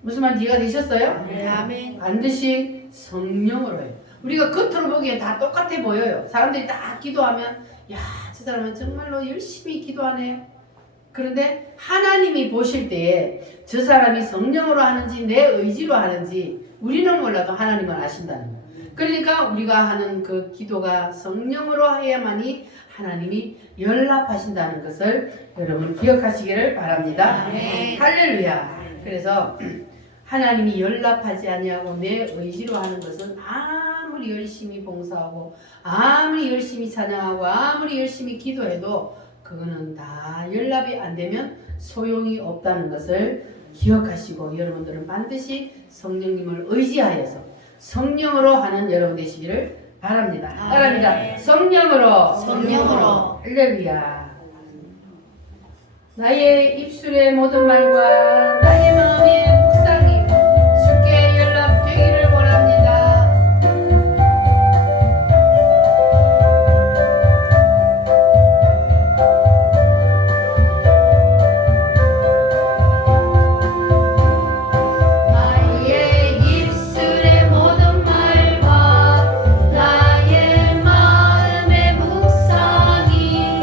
무슨 말인지 이해가 되셨어요? 네. 아멘. 반드시 성령으로 해요. 우리가 겉으로 보기엔 다 똑같아 보여요. 사람들이 다 기도하면 야, 저 사람은 정말로 열심히 기도하네. 그런데 하나님이 보실 때에 저 사람이 성령으로 하는지 내 의지로 하는지 우리는 몰라도 하나님은 아신다는 거예요. 그러니까 우리가 하는 그 기도가 성령으로 해야만이 하나님이 연락하신다는 것을 여러분 기억하시기를 바랍니다. 아멘. 할렐루야. 그래서 하나님이 연락하지 아니하고 내 의지로 하는 것은 아무리 열심히 봉사하고 아무리 열심히 찬양하고 아무리 열심히 기도해도 그거는 다 연락이 안 되면 소용이 없다는 것을 기억하시고 여러분들은 반드시 성령님을 의지하여서 성령으로 하는 여러분 되시기를 바랍니다. 따라합니다. 성령으로. 성령으로. 할렐루야. 나의 입술의 모든 말과 나의 마음의 묵상이 주께 연락되기를 원합니다. 나의 입술의 모든 말과 나의 마음의 묵상이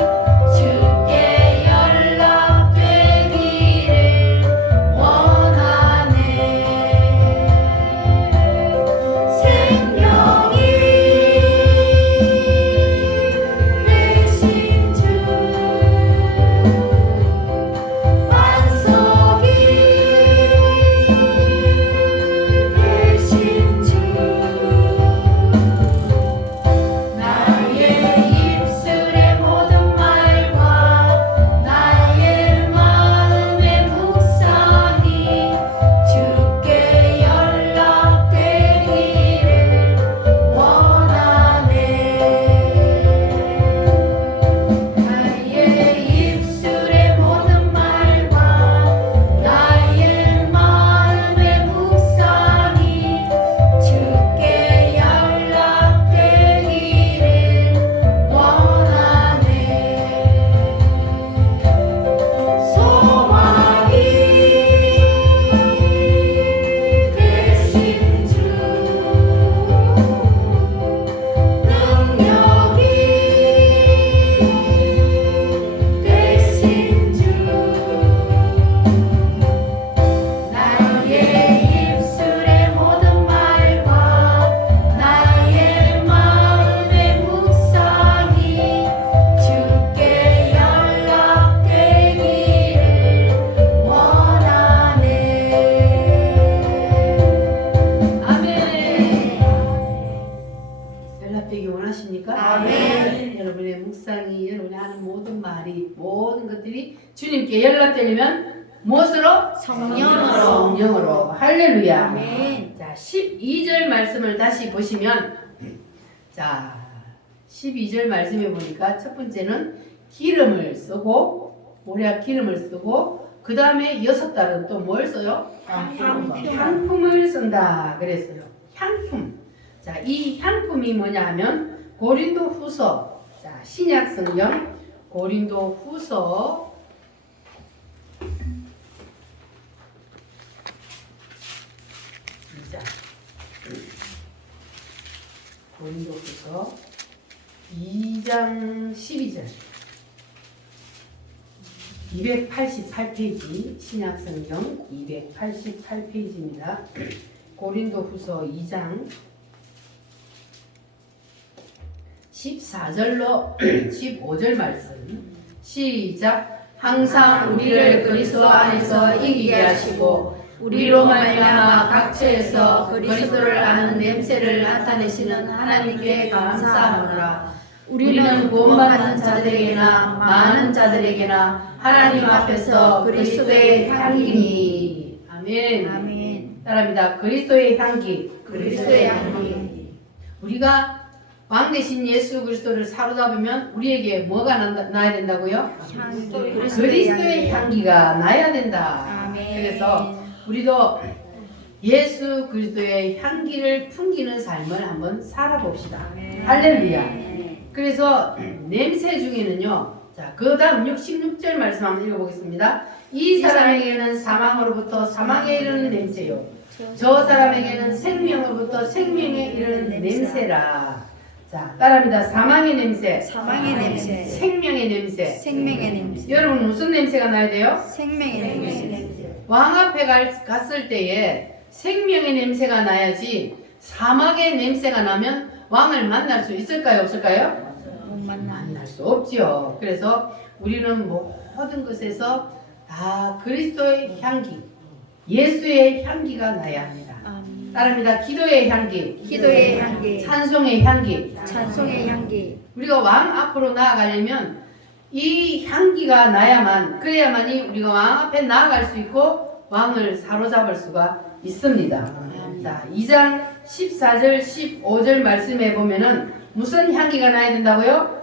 주께 연락되기를 원합니다. 주님께 연락되려면 무엇으로? 성령으로. 성령으로. 할렐루야. 아멘. 자, 12절 말씀을 다시 보시면, 자, 12절 말씀에 보니까 첫 번째는 기름을 쓰고, 모략 기름을 쓰고, 그 다음에 6달은 또 뭘 써요? 향품을 쓴다 그랬어요. 향품. 자, 이 향품이 뭐냐 하면 고린도 후서. 자, 신약 성경 고린도 후서 2장. 고린도 후서 2장 12절. 288페이지, 신약성경 288페이지입니다. 고린도 후서 2장 14절로 15절 말씀. 시작. 항상 우리를 그리스도 안에서 이기게 하시고 우리로 말미암아 각처에서 그리스도를 아는 냄새를 나타내시는 하나님께 감사하노라. 우리는 구원받는 자들에게나 많은 자들에게나 하나님 앞에서 그리스도의 향기니. 아멘. 아멘. 따라합니다. 그리스도의 향기. 그리스도의 향기. 우리가 왕 대신 예수 그리스도를 사로잡으면 우리에게 뭐가 나야 된다고요? 향기. 그리스도의 향기가 나야 된다. 아멘. 그래서 우리도 예수 그리스도의 향기를 풍기는 삶을 한번 살아봅시다. 할렐루야. 그래서 냄새 중에는요. 자, 그 다음 16절 말씀 한번 읽어보겠습니다. 이 사람에게는 사망으로부터 사망에 이르는 냄새요. 저 사람에게는 생명으로부터 생명에 이르는 냄새라. 자, 따라합니다. 사망의 냄새, 사망의 냄새. 생명의 냄새. 생명의 냄새. 여러분 무슨 냄새가 나야 돼요? 생명의 냄새. 왕 앞에 갔을 때에 생명의 냄새가 나야지 사망의 냄새가 나면 왕을 만날 수 있을까요? 없을까요? 못 만나. 만날 수 없지요. 그래서 우리는 모든 것에서 다 그리스도의 향기, 예수의 향기가 나야 합니다. 아멘. 따릅니다. 기도의 향기, 기도의 향기. 찬송의 향기. 찬송의 향기. 우리가 왕 앞으로 나아가려면 이 향기가 나야만, 그래야만이 우리가 왕 앞에 나아갈 수 있고 왕을 사로잡을 수가 있습니다. 자, 2장 14절 15절 말씀에 보면은 무슨 향기가 나야 된다고요?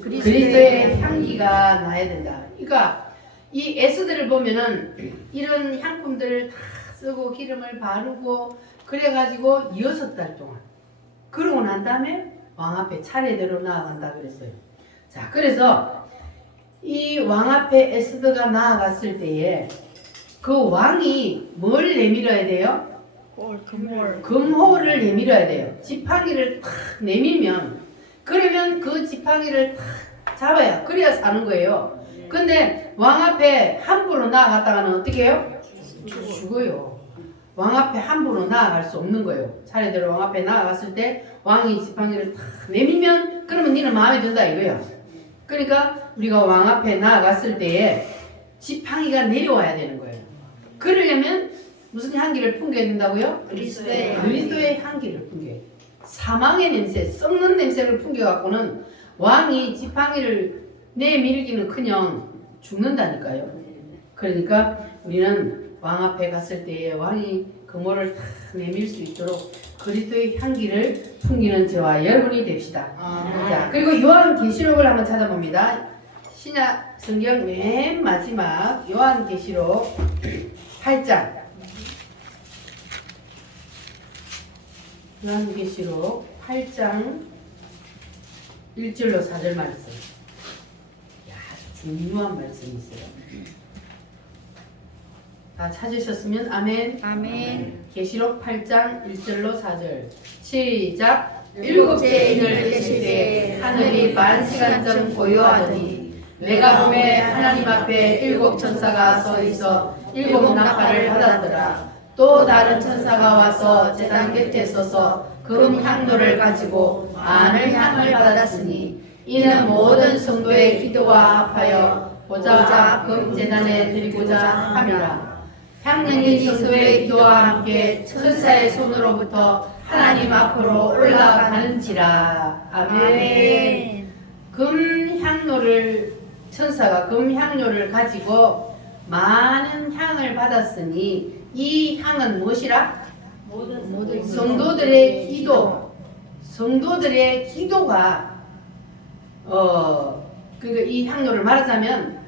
그리스도의 향기가 나야 된다. 그러니까 이 에스더를 보면은 이런 향품들을 다 쓰고 기름을 바르고 그래가지고 6달 동안 그러고 난 다음에 왕 앞에 차례대로 나아간다 그랬어요. 자, 그래서 이 왕 앞에 에스더가 나아갔을 때에 그 왕이 뭘 내밀어야 돼요? 금호를 내밀어야 돼요. 지팡이를 탁 내밀면, 그러면 그 지팡이를 탁 잡아야, 그래야 사는 거예요. 근데 왕 앞에 함부로 나아갔다가는 어떻게 해요? 죽어요. 왕 앞에 함부로 나아갈 수 없는 거예요. 차례대로 왕 앞에 나아갔을 때 왕이 지팡이를 탁 내밀면 그러면 니는 마음에 든다 이거야. 그러니까 우리가 왕 앞에 나아갔을 때에 지팡이가 내려와야 되는 거예요. 그러려면 무슨 향기를 풍겨야 된다고요? 그리스도의 향기를 풍겨야 돼요. 사망의 냄새, 썩는 냄새를 풍겨갖고는 왕이 지팡이를 내밀기는커녕 죽는다니까요. 그러니까 우리는 왕 앞에 갔을 때에 왕이 금호를 탁 내밀 수 있도록 그리스도의 향기를 풍기는 저와 여러분이 됩시다. 자, 그리고 요한계시록을 한번 찾아봅니다. 신약 성경 맨 마지막 요한계시록 8장. 요한계시록 8장 1절로 4절 말씀. 아주 중요한 말씀이 있어요. 다 찾으셨으면 아멘. 아멘. 계시록 8장 1절로 4절. 시작. 일곱째 인을 떼실 때 하늘이 반시간쯤 고요하더니 내가 보매 하나님 앞에 일곱 천사가 서 있어 일곱 나팔을 받았더라. 또 다른 천사가 와서 제단 곁에 서서 금 향로를 가지고 많은 향을 받았으니 이는 모든 성도의 기도와 합하여 보좌 금 제단에 드리고자 함이라. 향년이 성도의 기도와 함께 천사의 손으로부터 하나님 앞으로 올라가는지라. 아멘. 금 향로를 천사가 금향료를 가지고 많은 향을 받았으니 이 향은 무엇이라? 모든 성도들의 기도, 성도들의 기도가 그러니까 이 향료를 말하자면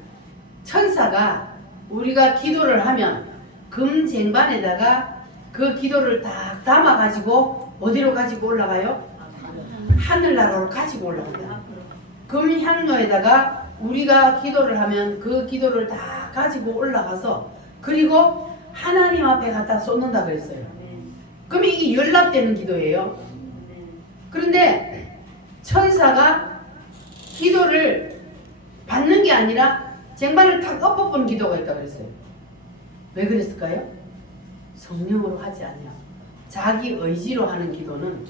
천사가 우리가 기도를 하면 금쟁반에다가 그 기도를 딱 담아 가지고 어디로 가지고 올라가요? 하늘나라로 가지고 올라간다. 금향료에다가 우리가 기도를 하면 그 기도를 다 가지고 올라가서 그리고 하나님 앞에 갖다 쏟는다 그랬어요. 그럼 이게 연락되는 기도예요. 그런데 천사가 기도를 받는 게 아니라 쟁반을 탁 엎어보는 기도가 있다고 그랬어요. 왜 그랬을까요? 성령으로 하지 않냐. 자기 의지로 하는 기도는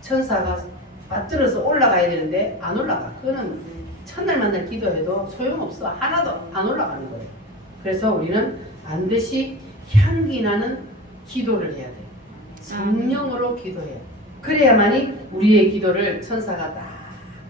천사가 받들어서 올라가야 되는데 안 올라가. 그거는 첫날 만날 기도해도 소용없어. 하나도 안 올라가는 거예요. 그래서 우리는 반드시 향기 나는 기도를 해야 돼요. 성령으로 기도해요. 그래야만이 우리의 기도를 천사가 다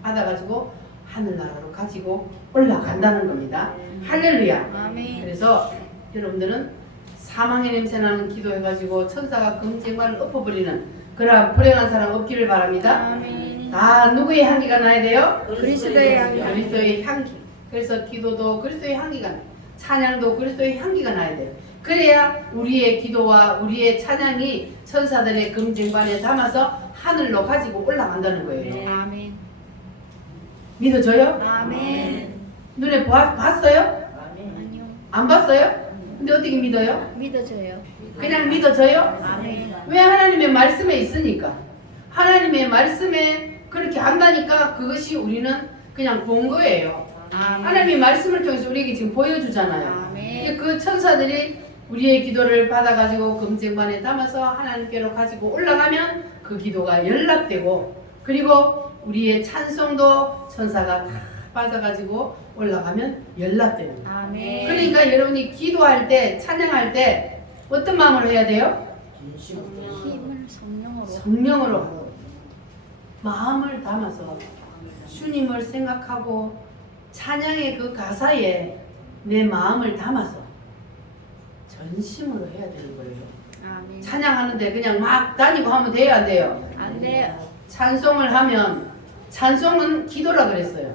받아가지고 하늘나라로 가지고 올라간다는 겁니다. 할렐루야. 아멘. 그래서 여러분들은 사망의 냄새 나는 기도해가지고 천사가 금쟁반을 엎어버리는 그런 불행한 사람 없기를 바랍니다. 아멘. 다 누구의 향기가 나야 돼요? 그리스도의 향기. 그리스도의 향기. 그래서 기도도 그리스도의 향기가 나요. 찬양도 그리스도의 향기가 나야 돼요. 그래야 우리의 기도와 우리의 찬양이 천사들의 금쟁반에 담아서 하늘로 가지고 올라간다는 거예요. 아멘. 믿어져요? 아멘. 눈에 봤어요? 아니요. 안 봤어요? 근데 어떻게 믿어요? 믿어져요. 그냥 믿어져요? 아멘. 왜? 하나님의 말씀에 있으니까. 하나님의 말씀에 그렇게 한다니까 그것이 우리는 그냥 본 거예요. 아멘. 하나님의 말씀을 통해서 우리에게 지금 보여주잖아요. 아멘. 그 천사들이 우리의 기도를 받아가지고 금쟁반에 담아서 하나님께로 가지고 올라가면 그 기도가 연락되고 그리고 우리의 찬송도 천사가 다 받아가지고 올라가면 연락되는 거예요. 아멘. 그러니까 여러분이 기도할 때 찬양할 때 어떤 마음으로 해야 돼요? 힘을 성령으로. 성령으로 하고 마음을 담아서 주님을 생각하고 찬양의 그 가사에 내 마음을 담아서 전심으로 해야 되는 거예요. 아멘. 찬양하는데 그냥 막 다니고 하면 돼요, 안 돼요? 안 돼요. 찬송을 하면 찬송은 기도라 그랬어요.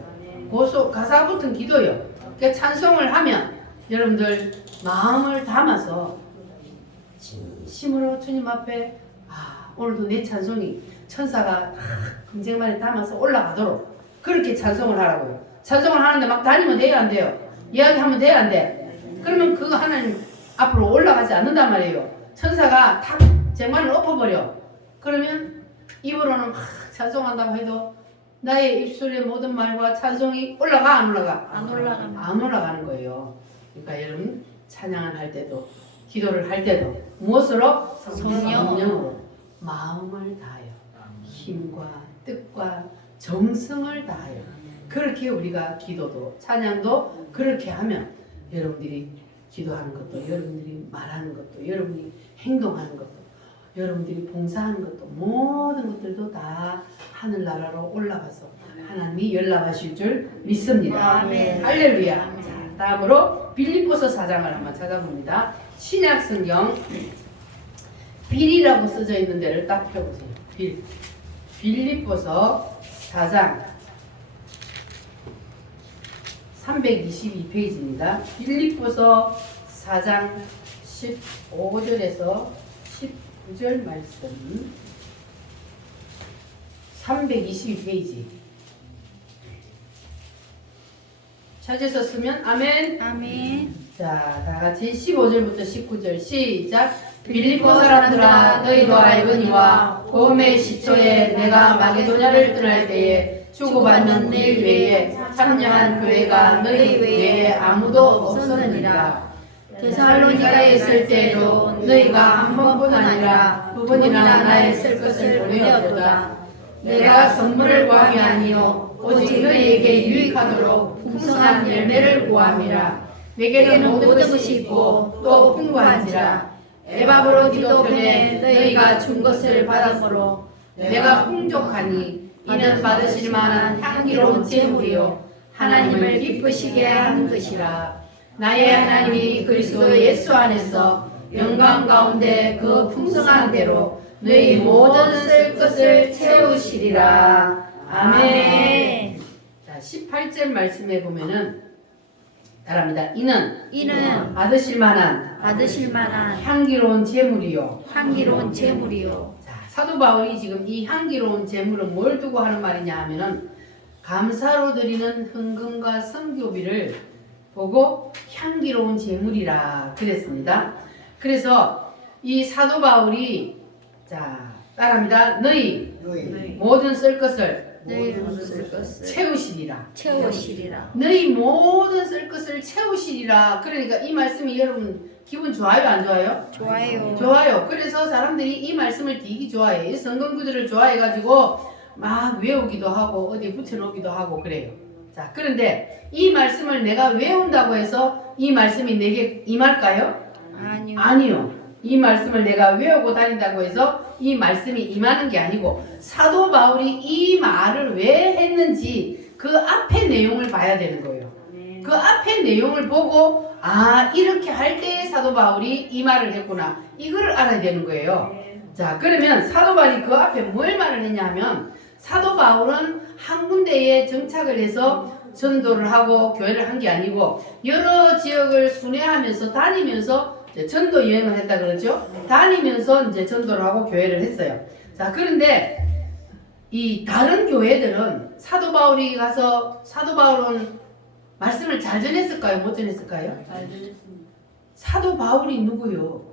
고소 가사 붙은 기도요. 그러니까 찬송을 하면 여러분들 마음을 담아서 진심으로 주님 앞에 오늘도 내 찬송이 천사가 금쟁반에 담아서 올라가도록 그렇게 찬송을 하라고요. 찬송을 하는데 막 다니면 돼요, 안 돼요? 이야기하면 돼요, 안 돼? 그러면 그거 하나님 앞으로 올라가지 않는단 말이에요. 천사가 탁 쟁반을 엎어버려. 그러면 입으로는 막 찬송한다고 해도 나의 입술의 모든 말과 찬송이 올라가 안 올라가? 안 올라가는. 안 올라가는 거예요. 그러니까 여러분 찬양을 할 때도 기도를 할 때도 무엇으로? 성령으로 마음을 다하여 힘과 뜻과 정성을 다하여 그렇게 우리가 기도도 찬양도 그렇게 하면 여러분들이 기도하는 것도 여러분들이 말하는 것도 여러분이 행동하는 것도 여러분들이 봉사하는 것도 모든 것들도 다 하늘나라로 올라가서 하나님이 연락하실 줄 믿습니다. 아멘. 할렐루야. 자, 다음으로 빌립보서 4장을 한번 찾아봅니다. 신약 성경 빌이라고 써져 있는 데를 딱 펴보세요. 빌립보서 4장 322페이지입니다. 빌립보서 4장 15절에서 19절 말씀 322페이지 찾으셨으면 아멘. 아멘. 자, 다 같이 15절부터 19절 시작. 빌립보 사람들아 너희도 알거니와 보험의 시초에 내가 마게도냐를 떠날 때에 주고받는 일 외에 참여한 교회가 너희 외에 아무도 없었느니라. 데살로니가에 있을 때에도 너희가 한 번뿐 아니라 두 번이나 나의 쓸 것을 보내었도다. 내가 선물을 구함이 아니요 오직 너희에게 유익하도록 풍성한 열매를 구함이라. 내게는 모든 것이 있고 또 풍부한지라. 에바브로디도 편에 너희가 준 것을 받았으므로 내가 풍족하니 이는 받으실 만한 향기로운 제물이요 하나님을 기쁘시게 하는 것이라. 나의 하나님이 그리스도 예수 안에서 영광 가운데 그 풍성한 대로 너희 모든 쓸 것을 채우시리라. 아멘. 자, 18절 말씀에 보면은 따라합니다. 이는 받으실 만한 향기로운 제물이요. 향기로운 제물이요. 자, 사도 바울이 지금 이 향기로운 제물은 뭘 두고 하는 말이냐 하면은 감사로 드리는 헌금과 성교비를 보고 향기로운 제물이라 그랬습니다. 그래서 이 사도 바울이 자 따라합니다. 너희 모든 쓸 것을 채우시리라. 너희 모든 쓸 것을 채우시리라. 그러니까 이 말씀이 여러분 기분 좋아요, 안 좋아요? 좋아요. 그래서 사람들이 이 말씀을 되게 좋아해. 이 성경 구절을 좋아해가지고 막 외우기도 하고 어디 붙여놓기도 하고 그래요. 자, 그런데 이 말씀을 내가 외운다고 해서 이 말씀이 내게 임할까요? 아니요. 이 말씀을 내가 외우고 다닌다고 해서 이 말씀이 임하는 게 아니고 사도 바울이 이 말을 왜 했는지 그 앞의 내용을 봐야 되는 거예요. 그 앞의 내용을 보고 아 이렇게 할 때 사도 바울이 이 말을 했구나 이거를 알아야 되는 거예요. 자, 그러면 사도 바울이 그 앞에 뭘 말을 했냐면 사도 바울은 한 군데에 정착을 해서 전도를 하고 교회를 한 게 아니고 여러 지역을 순회하면서 다니면서 전도 여행을 했다 그러죠. 다니면서 이제 전도를 하고 교회를 했어요. 자, 그런데 이 다른 교회들은 사도 바울이 가서 사도 바울은 말씀을 잘 전했을까요? 못 전했을까요? 잘 들렸습니다. 사도 바울이 누구요?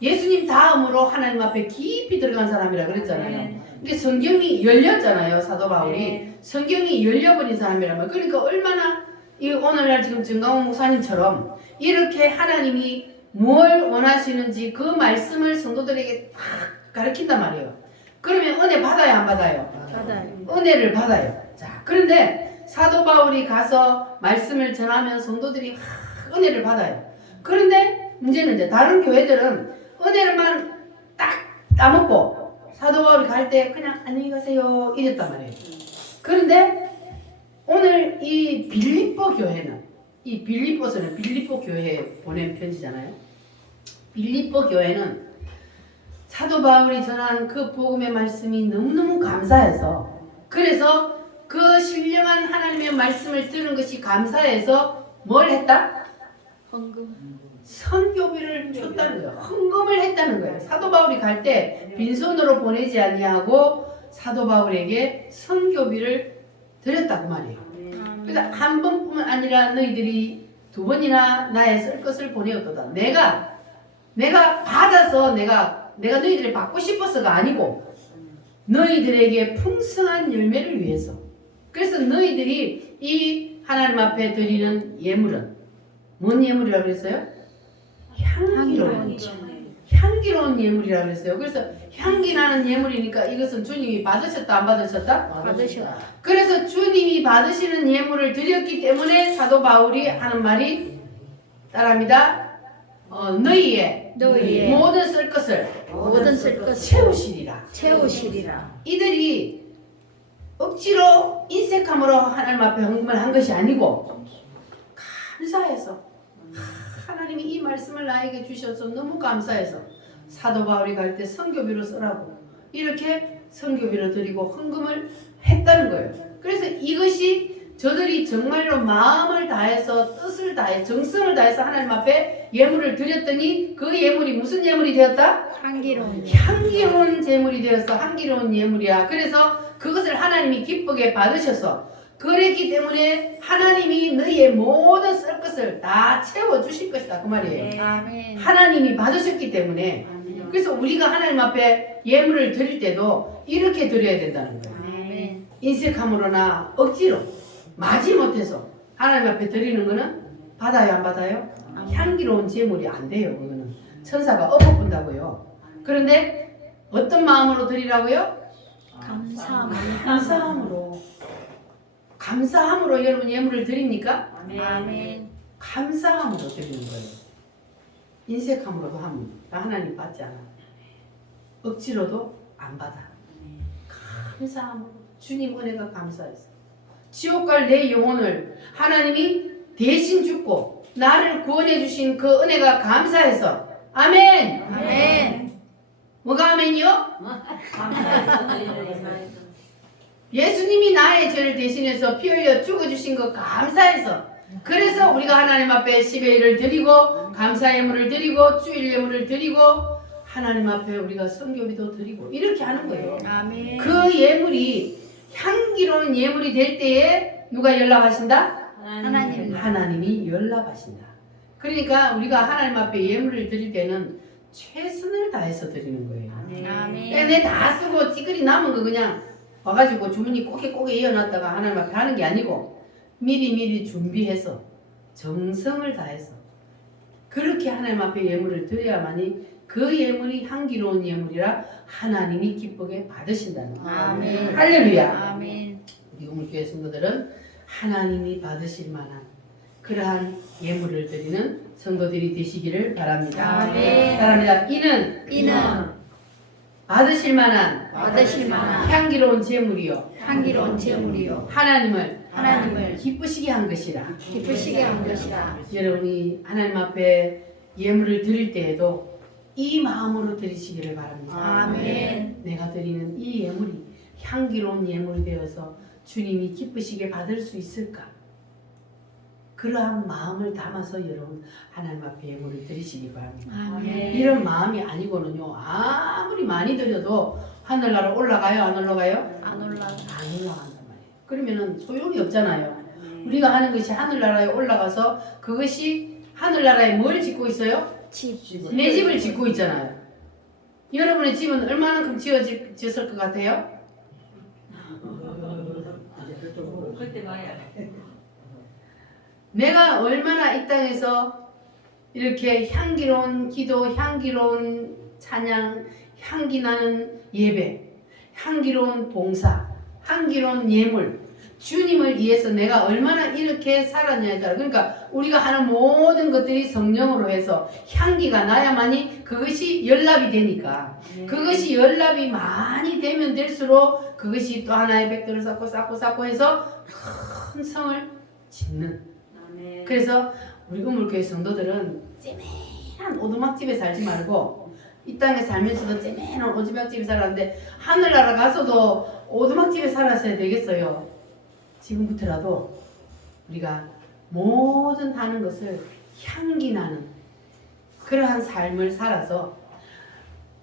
예수님 다음으로 하나님 앞에 깊이 들어간 사람이라 그랬잖아요. 이게 성경이 열렸잖아요. 사도 바울이 성경이 열려버린 사람이라면 그러니까 얼마나 이 오늘날 지금 정강훈 목사님처럼 이렇게 하나님이 뭘 원하시는지 그 말씀을 성도들에게 막 가르친단 말이에요. 그러면 은혜 받아요, 안 받아요? 은혜를 받아요. 자, 그런데 사도 바울이 가서 말씀을 전하면 성도들이 막 은혜를 받아요. 그런데 문제는 이제 다른 교회들은 은혜를만 딱 따먹고 사도 바울이 갈 때 그냥 안녕히 가세요 이랬단 말이에요. 그런데 오늘 이 빌립보 교회는 이 빌립보서는 빌립보 교회에 보낸 편지잖아요. 빌립보 교회는 사도 바울이 전한 그 복음의 말씀이 너무너무 감사해서 그래서 그 신령한 하나님의 말씀을 들은 것이 감사해서 뭘 했다? 선교비를 줬다는 거예요. 헌금을 했다는 거예요. 사도 바울이 갈 때 빈손으로 보내지 아니하고 사도 바울에게 선교비를 드렸다고 말이에요. 그러니까 한 번뿐만 아니라 너희들이 두 번이나 나의 쓸 것을 보내었도다. 내가 받아서 내가 너희들을 받고 싶어서가 아니고 너희들에게 풍성한 열매를 위해서. 그래서 너희들이 이 하나님 앞에 드리는 예물은 뭔 예물이라고 그랬어요? 향기로운 예물이라고 그랬어요. 그래서 향기 나는 예물이니까 이것은 주님이 받으셨다 안 받으셨다? 받으셨다. 그래서 주님이 받으시는 예물을 드렸기 때문에 사도 바울이 하는 말이 따라합니다. 너희의 모든 쓸 것을 채우시리라. 이들이 억지로 인색함으로 하나님 앞에 헌금을 한 것이 아니고 감사해서 하나님이 이 말씀을 나에게 주셔서 너무 감사해서 사도 바울이 갈 때 선교비로 쓰라고 이렇게 선교비로 드리고 헌금을 했다는 거예요. 그래서 이것이 저들이 정말로 마음을 다해서 뜻을 다해 정성을 다해서 하나님 앞에 예물을 드렸더니 그 예물이 무슨 예물이 되었다? 향기로운 제물이 되었어. 향기로운 예물이야. 그래서 그것을 하나님이 기쁘게 받으셔서 그랬기 때문에 하나님이 너희의 모든 쓸 것을 다 채워주실 것이다 그 말이에요. 아멘. 하나님이 받으셨기 때문에 아멘. 그래서 우리가 하나님 앞에 예물을 드릴 때도 이렇게 드려야 된다는 거예요. 아멘. 인색함으로나 억지로 마지못해서 하나님 앞에 드리는 거는 받아요 안 받아요? 향기로운 제물이 안 돼요. 그거는 천사가 엎어본다고요. 그런데 어떤 마음으로 드리라고요? 감사함으로 여러분 예물을 드립니까? 아멘. 감사함으로 드리는 거예요. 인색함으로도 하면 하나님 받지 않아. 억지로도 안 받아. 감사함으로 주님 은혜가 감사해서 지옥 갈 내 영혼을 하나님이 대신 죽고 나를 구원해 주신 그 은혜가 감사해서 아멘. 아멘. 뭐가 아멘이요? 예수님이 나의 죄를 대신해서 피 흘려 죽어주신 거 감사해서 그래서 우리가 하나님 앞에 10의 1을 드리고 감사 예물을 드리고 주일 예물을 드리고 하나님 앞에 우리가 성교비도 드리고 이렇게 하는 거예요. 아멘. 그 예물이 향기로운 예물이 될 때에 누가 연락하신다? 하나님. 하나님이 연락하신다. 그러니까 우리가 하나님 앞에 예물을 드릴 때는 최선을 다해서 드리는 거예요. 아멘. 내 다 쓰고 찌그리 남은 거 그냥 와가지고 주머니 꼬개 이어놨다가 하나님 앞에 하는 게 아니고 미리 준비해서 정성을 다해서 그렇게 하나님 앞에 예물을 드려야만이 그 예물이 향기로운 예물이라 하나님이 기쁘게 받으신다는 거예요. 아멘. 할렐루야. 아멘. 우리 우물교회 성도들은 하나님이 받으실 만한 그러한 예물을 드리는 성도들이 되시기를 바랍니다. 아멘. 사랑합니다. 이는 받으실 만한 향기로운 제물이요 향기로운 제물이요 하나님을 기쁘시게 한 것이라. 기쁘시게 한 것이라. 여러분이 하나님 앞에 예물을 드릴 때에도 이 마음으로 드리시기를 바랍니다. 아멘. 내가 드리는 이 예물이 향기로운 예물이 되어서 주님이 기쁘시게 받을 수 있을까? 그러한 마음을 담아서 여러분 하나님 앞에 예물을 드리시기 바랍니다. 아멘. 이런 마음이 아니고는요 아무리 많이 드려도 하늘나라 올라가요 안 올라가요? 안 올라. 안 올라간단 말이에요. 그러면은 소용이 없잖아요. 우리가 하는 것이 하늘나라에 올라가서 그것이 하늘나라에 뭘 짓고 있어요? 집. 내 집을 짓고 있잖아요. 여러분의 집은 얼마만큼 지었을 것 같아요? 내가 얼마나 이 땅에서 이렇게 향기로운 기도, 향기로운 찬양, 향기 나는 예배, 향기로운 봉사, 향기로운 예물, 주님을 위해서 내가 얼마나 이렇게 살았냐에 따라 그러니까 우리가 하는 모든 것들이 성령으로 해서 향기가 나야만이 그것이 연락이 되니까 그것이 연락이 많이 되면 될수록 그것이 또 하나의 백도를 쌓고 해서 큰 성을 짓는 그래서 우리 우물교회 성도들은 찌맨한 오두막집에 살지 말고 이 땅에 살면서도 찌맨한 오두막집에 살았는데 하늘나라 가서도 오두막집에 살았어야 되겠어요. 지금부터라도 우리가 모든 하는 것을 향기 나는 그러한 삶을 살아서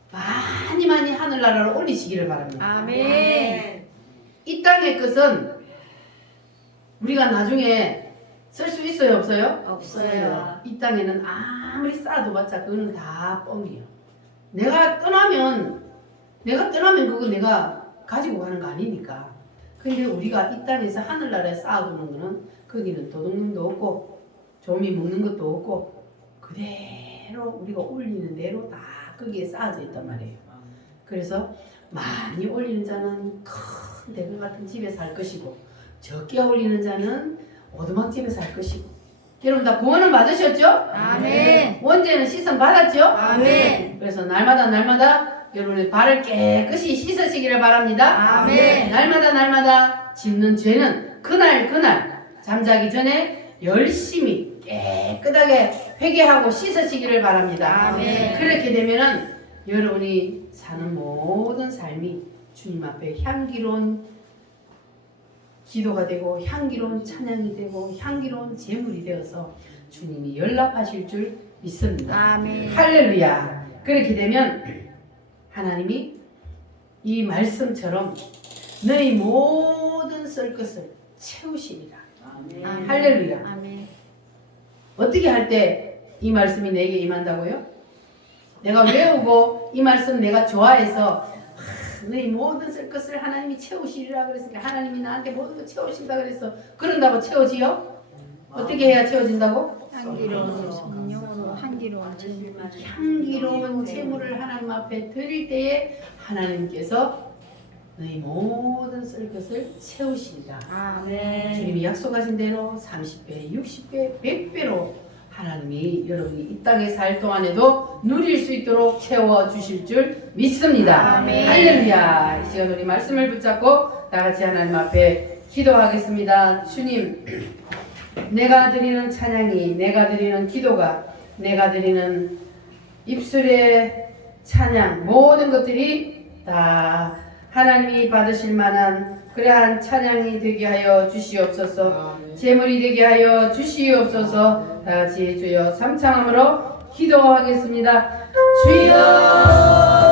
많이 하늘나라로 올리시기를 바랍니다. 아멘. 이 땅의 것은 우리가 나중에 쓸 수 있어요 없어요? 없어요. 이 땅에는 아무리 쌓아도 봤자 그거는 다 뻥이에요. 내가 떠나면 그거 내가 가지고 가는 거 아니니까. 근데 우리가 이 땅에서 하늘나라에 쌓아두는 거는 거기는 도둑놈도 없고 조미 먹는 것도 없고 그대로 우리가 올리는 대로 다 거기에 쌓아져 있단 말이에요. 그래서 많이 올리는 자는 큰 대금 같은 집에 살 것이고 적게 올리는 자는 오두막집에 살 것이고 여러분 다 구원을 받으셨죠? 아멘. 원죄는 씻음 받았죠? 아멘. 그래서 날마다 여러분의 발을 깨끗이 씻으시기를 바랍니다. 아멘. 날마다 짓는 죄는 그날 잠자기 전에 열심히 깨끗하게 회개하고 씻으시기를 바랍니다. 아멘. 그렇게 되면은 여러분이 사는 모든 삶이 주님 앞에 향기로운 기도가 되고 향기로운 찬양이 되고 향기로운 제물이 되어서 주님이 연락하실 줄 믿습니다. 아멘. 할렐루야. 그렇게 되면 하나님이 이 말씀처럼 너희 모든 쓸 것을 채우시리라. 아멘. 할렐루야. 아멘. 어떻게 할 때 이 말씀이 내게 임한다고요? 내가 외우고 이 말씀 내가 좋아해서 너희 모든 쓸 것을 하나님이 채우시리라 그랬으니까 하나님이 나한테 모든 걸 채우신다 그랬어. 그런다고 채워지요? 어떻게 해야 채워진다고? 향기로운 성령으로 향기로운 제물. 향기로운 제물을 하나님 앞에 드릴 때에 하나님께서 너희 모든 쓸 것을 채우신다. 아멘. 주님이 약속하신 대로 30배, 60배, 100배로 하나님이 여러분이 이 땅에 살 동안에도 누릴 수 있도록 채워주실 줄 믿습니다. 아멘. 할렐루야. 이 시간 우리 말씀을 붙잡고 다 같이 하나님 앞에 기도하겠습니다. 주님, 내가 드리는 찬양이, 내가 드리는 기도가, 내가 드리는 입술의 찬양, 모든 것들이 다 하나님이 받으실 만한 그러한 찬양이 되게 하여 주시옵소서. 제물이 되게 하여 주시옵소서. 다 같이 주여 삼창함으로 기도하겠습니다. 주여